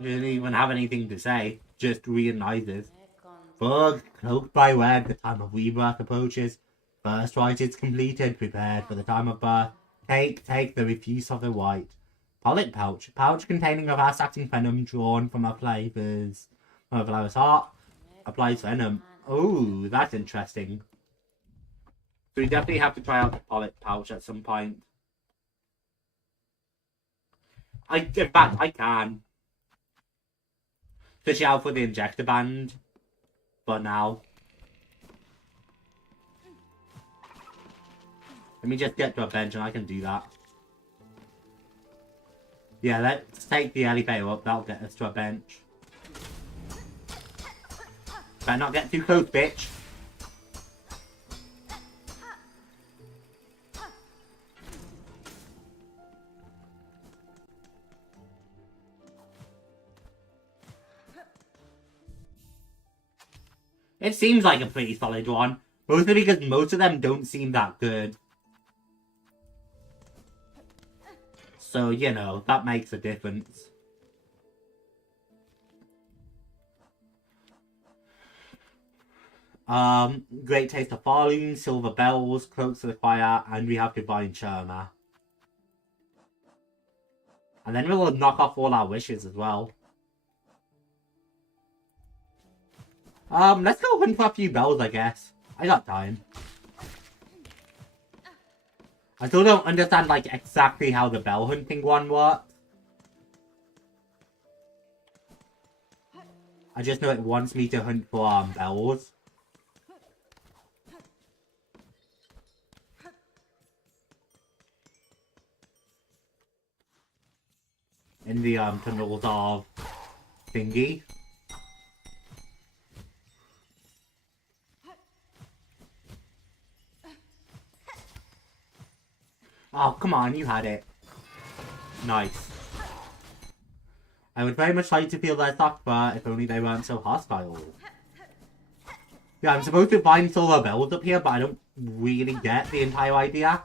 Didn't even have anything to say, just realizes. Bug, cloaked by web, the time of rebirth approaches. First rite is completed, prepared for the time of birth. Take the refuse of the white. Polyp pouch, pouch containing a fast-acting venom drawn from a flower's heart. Applies venom. Oh, that's interesting. So we definitely have to try out the polyp pouch at some point. In fact, I can. Fish out for the injector band. But now. Let me just get to a bench and I can do that. Yeah, let's take the elevator up. That'll get us to a bench. Better not get too close, bitch. It seems like a pretty solid one. Mostly because most of them don't seem that good. So, you know, that makes a difference. Great taste of pharloom, silver bells, cloaks of the choir, and we have divine charmer. And then we'll knock off all our wishes as well. Let's go hunt for a few bells, I guess. I got time. I still don't understand, like, exactly how the bell hunting one works. I just know it wants me to hunt for, bells. In the, tunnels of thingy. Oh, come on, you had it. Nice. I would very much like to feel their Sakura if only they weren't so hostile. Yeah, I'm supposed to find silver bells up here, but I don't really get the entire idea.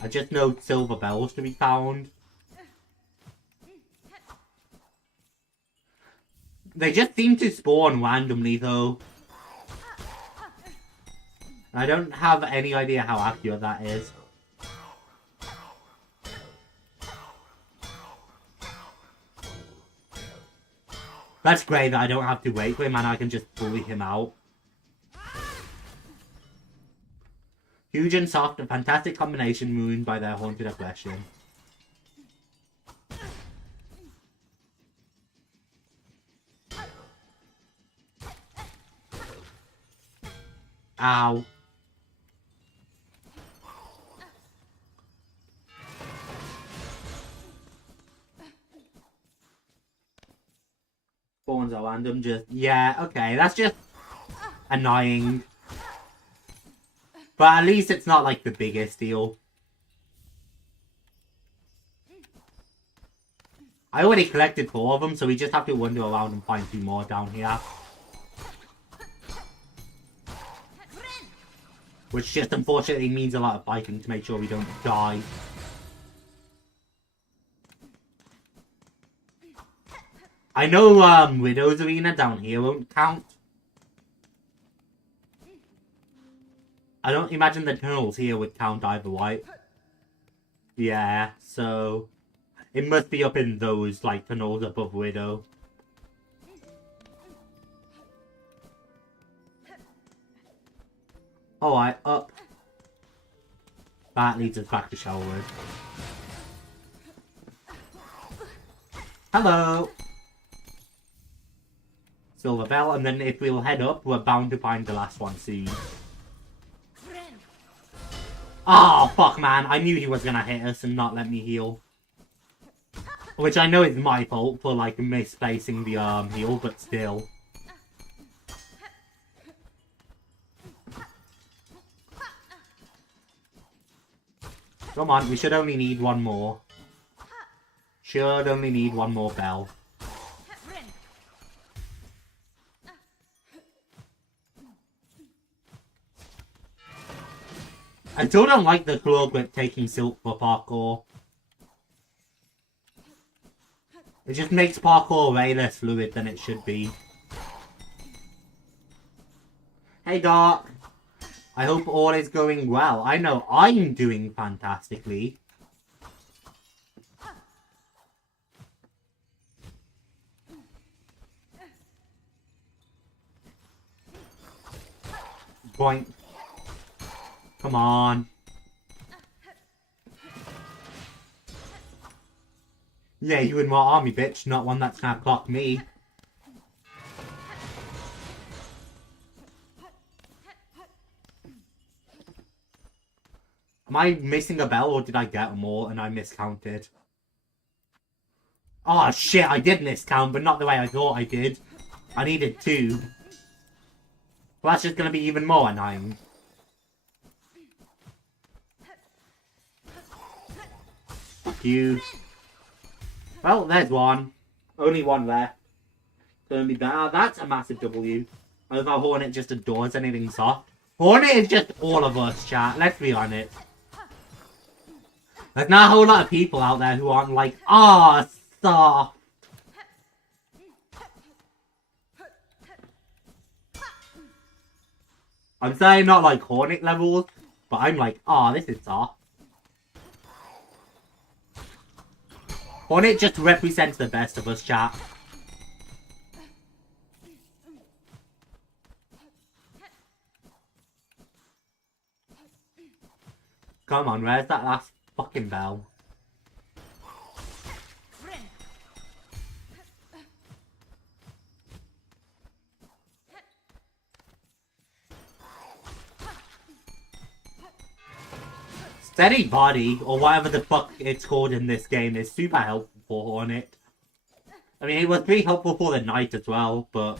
I just know silver bells to be found. They just seem to spawn randomly, though. I don't have any idea how accurate that is. That's great that I don't have to wait for him and I can just bully him out. Huge and soft, a fantastic combination ruined by their haunted aggression. Ow. Spawns are random, just... Yeah, okay, that's just annoying. But at least it's not like the biggest deal. I already collected 4 of them, so we just have to wander around and find 2 more down here. Which just unfortunately means a lot of fighting to make sure we don't die. I know Widow's Arena down here won't count. I don't imagine the tunnels here would count either, right? Yeah, so it must be up in those like tunnels above Widow. Alright, up. That leads us back to Shelwood. Hello! Silver Bell, and then if we'll head up, we're bound to find the last one soon. Oh, fuck, man. I knew he was gonna hit us and not let me heal. Which I know is my fault for, like, misplacing the heal, but still. Come on, we should only need 1 more. Should only need 1 more bell. I still don't like the claw grip taking Silk for parkour. It just makes parkour way less fluid than it should be. Hey Doc! I hope all is going well. I know I'm doing fantastically. Point. Come on. Yeah, you and more army, bitch. Not one that's gonna clock me. Am I missing a bell or did I get more and I miscounted? Oh shit, I did miscount, but not the way I thought I did. I needed 2. Well, that's just gonna be even more annoying. Fuck you. Well, there's 1. Only 1 left. Gonna be better. That's a massive W. I love how Hornet just adores anything soft. Hornet is just all of us, chat. Let's be honest. There's not a whole lot of people out there who aren't like, ah, soft. I'm saying not like Hornet levels, but I'm like, ah, this is soft. Hornet just represents the best of us, chat. Come on, where's that last fucking bell? Steady body, or whatever the fuck it's called in this game, is super helpful for Hornet. I mean, it was pretty helpful for the knight as well, but,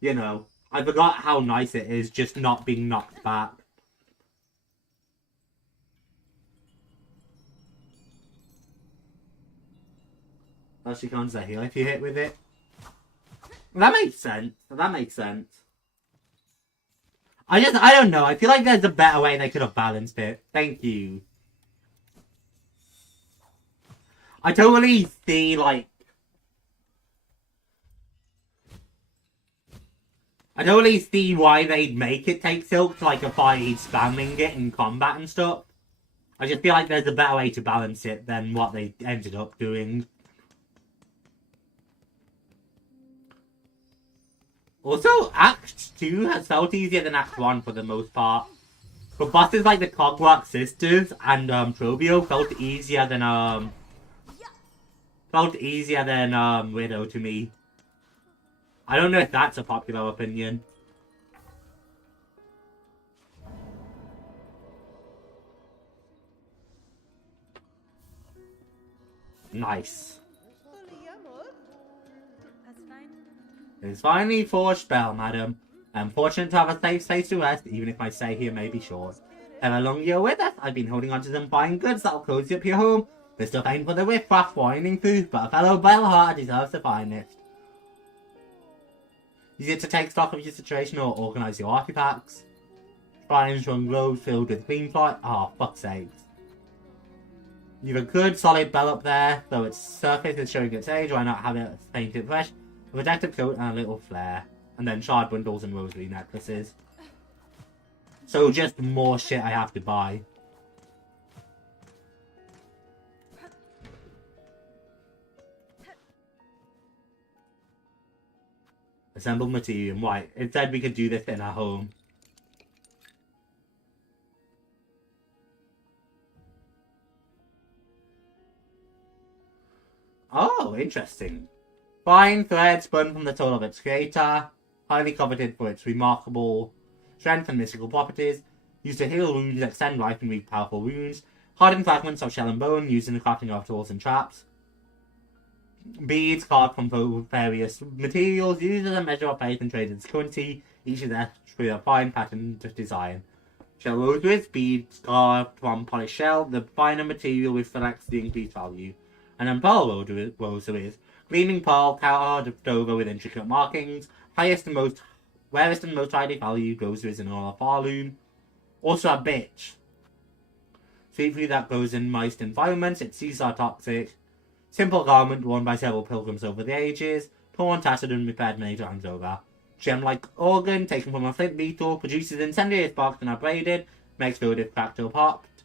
you know, I forgot how nice it is just not being knocked back. Actually counts a heal if you hit with it. That makes sense. That makes sense. I don't know. I feel like there's a better way they could have balanced it. Thank you. I totally see, like... I totally see why they'd make it take Silk to, like, avoid spamming it in combat and stuff. I just feel like there's a better way to balance it than what they ended up doing. Also, Act 2 has felt easier than Act 1 for the most part. But bosses like the Clockwork Sisters and Trobio felt easier than Widow to me. I don't know if that's a popular opinion. Nice. It's finally forged bell, madam. I'm fortunate to have a safe space to rest, even if my stay here may be short. However long you're with us, I've been holding on to some fine goods that'll cozy up your home. This stuff ain't for the whiff-waff whining through, but a fellow battle-heart deserves the finest. Use it to take stock of your situation or organise your artifacts. Shrines from globes filled with green flight. Oh, fuck's sake. You have a good solid bell up there, though its surface is showing its age. Why not have it painted fresh? A protective coat and a little flare. And then shard bundles and rosary necklaces. So just more shit I have to buy. Assemble material. Right, it said we could do this in our home. Oh, interesting. Fine thread spun from the soul of its creator. Highly coveted for its remarkable strength and mystical properties. Used to heal wounds, extend life, and weak powerful wounds. Hardened fragments of shell and bone used in the crafting of tools and traps. Beads carved from various materials used as a measure of faith and trade its currency. Each is etched with a fine patterned design. Shell rosaries, beads carved from polished shell. The finer material reflects the increased value. And then pearl rosaries. Gleaming pearl carved over with intricate markings. Rarest and most highly valued rosaries in all of pharloom. Also a bitch. Sweet food that grows in moist environments. Its seeds are toxic. Simple garment worn by several pilgrims over the ages. Torn, tattered, and repaired many times over. Gem-like organ taken from a flint beetle. Produces incendiary sparks and abraded. Makes food if cracked or popped.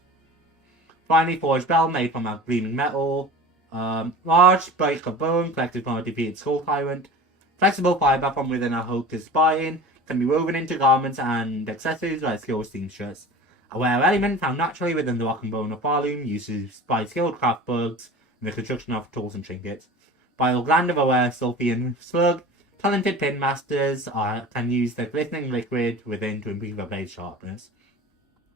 Finely forged bell made from a gleaming metal. Large break of bone collected from a defeated skull tyrant. Flexible fibre from within a hook's spine. Can be woven into garments and accessories by skilled seamstress. A rare element found naturally within the rock and bone of pharloom. Used by skilled craft bugs in the construction of tools and trinkets. Bile gland of a rare sulfian slug. Talented pin masters can use the glistening liquid within to improve a blade's sharpness.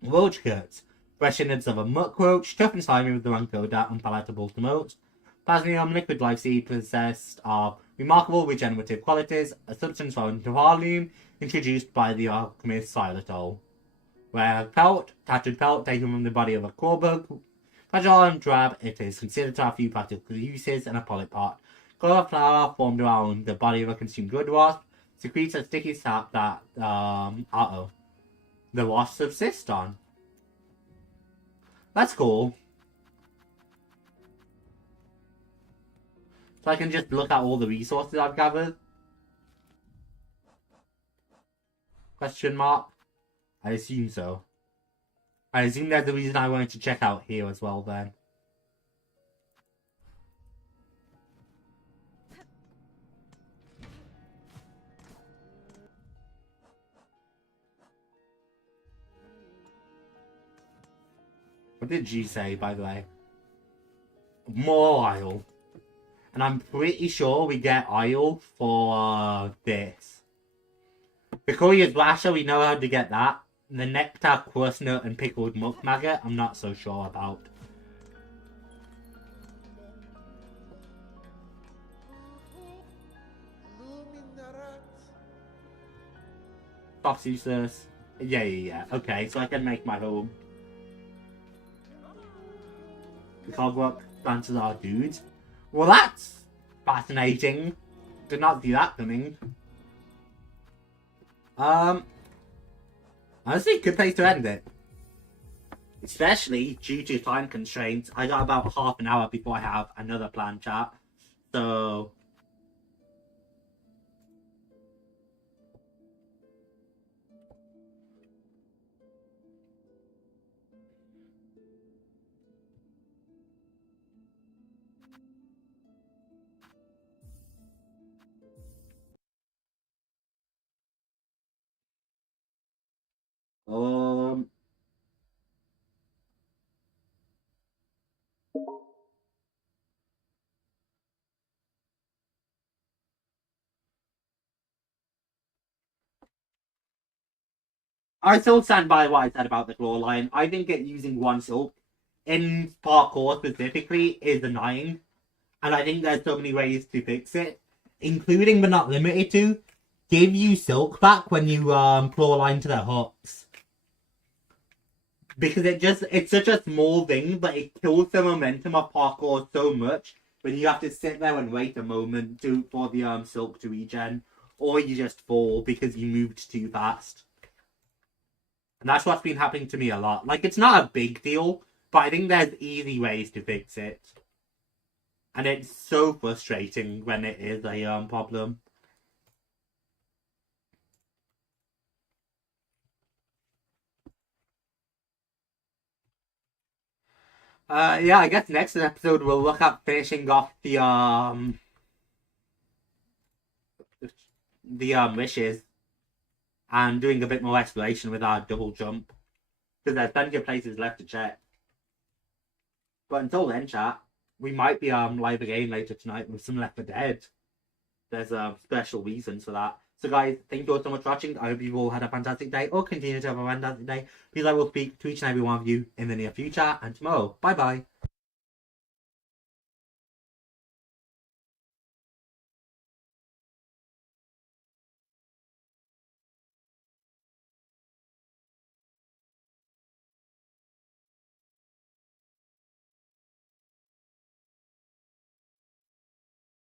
Roach curds. Fresh innards of a muck roach, tough and slimy with the rank odor, unpalatable to most. Plasmium liquid life seed possessed of remarkable regenerative qualities, a substance found in pharloom, introduced by the alchemist xylitol. Rare pelt, tattered pelt taken from the body of a core bug. Fragile and drab, it is considered to have few practical uses and a polyp part. Colour flower formed around the body of a consumed wood wasp secretes a sticky sap that the wasp subsist on. That's cool. So I can just look at all the resources I've gathered. Question mark? I assume so. I assume that's the reason I wanted to check out here as well then. What did G say, by the way? More oil. And I'm pretty sure we get oil for this. The Courier's Lasher, we know how to get that. The Nectar, Crustnut, and Pickled Muck Maggot, I'm not so sure about. Fox useless. Yeah. Okay, so I can make my home. The Cogwork branches are dudes. Well, that's fascinating. Did not see that coming. Honestly, good place to end it. Especially due to time constraints. I got about half an hour before I have another planned chat. So... I still stand by what I said about the claw line. I think using one silk in parkour specifically is annoying. And I think there's so many ways to fix it. Including but not limited to, give you silk back when you claw line to their hooks. because it's such a small thing, but it kills the momentum of parkour so much when you have to sit there and wait a moment for the silk to regen, or you just fall because you moved too fast. And that's what's been happening to me a lot. Like, it's not a big deal, but I think there's easy ways to fix it. And it's so frustrating when it is a problem. Yeah, I guess next episode we'll look at finishing off the wishes and doing a bit more exploration with our double jump. Because there's plenty of places left to check. But until then, chat, we might be live again later tonight with some Left 4 Dead. There's special reasons for that. So guys, thank you all so much for watching. I hope you've all had a fantastic day or continue to have a fantastic day. Because I will speak to each and every one of you in the near future and tomorrow. Bye bye.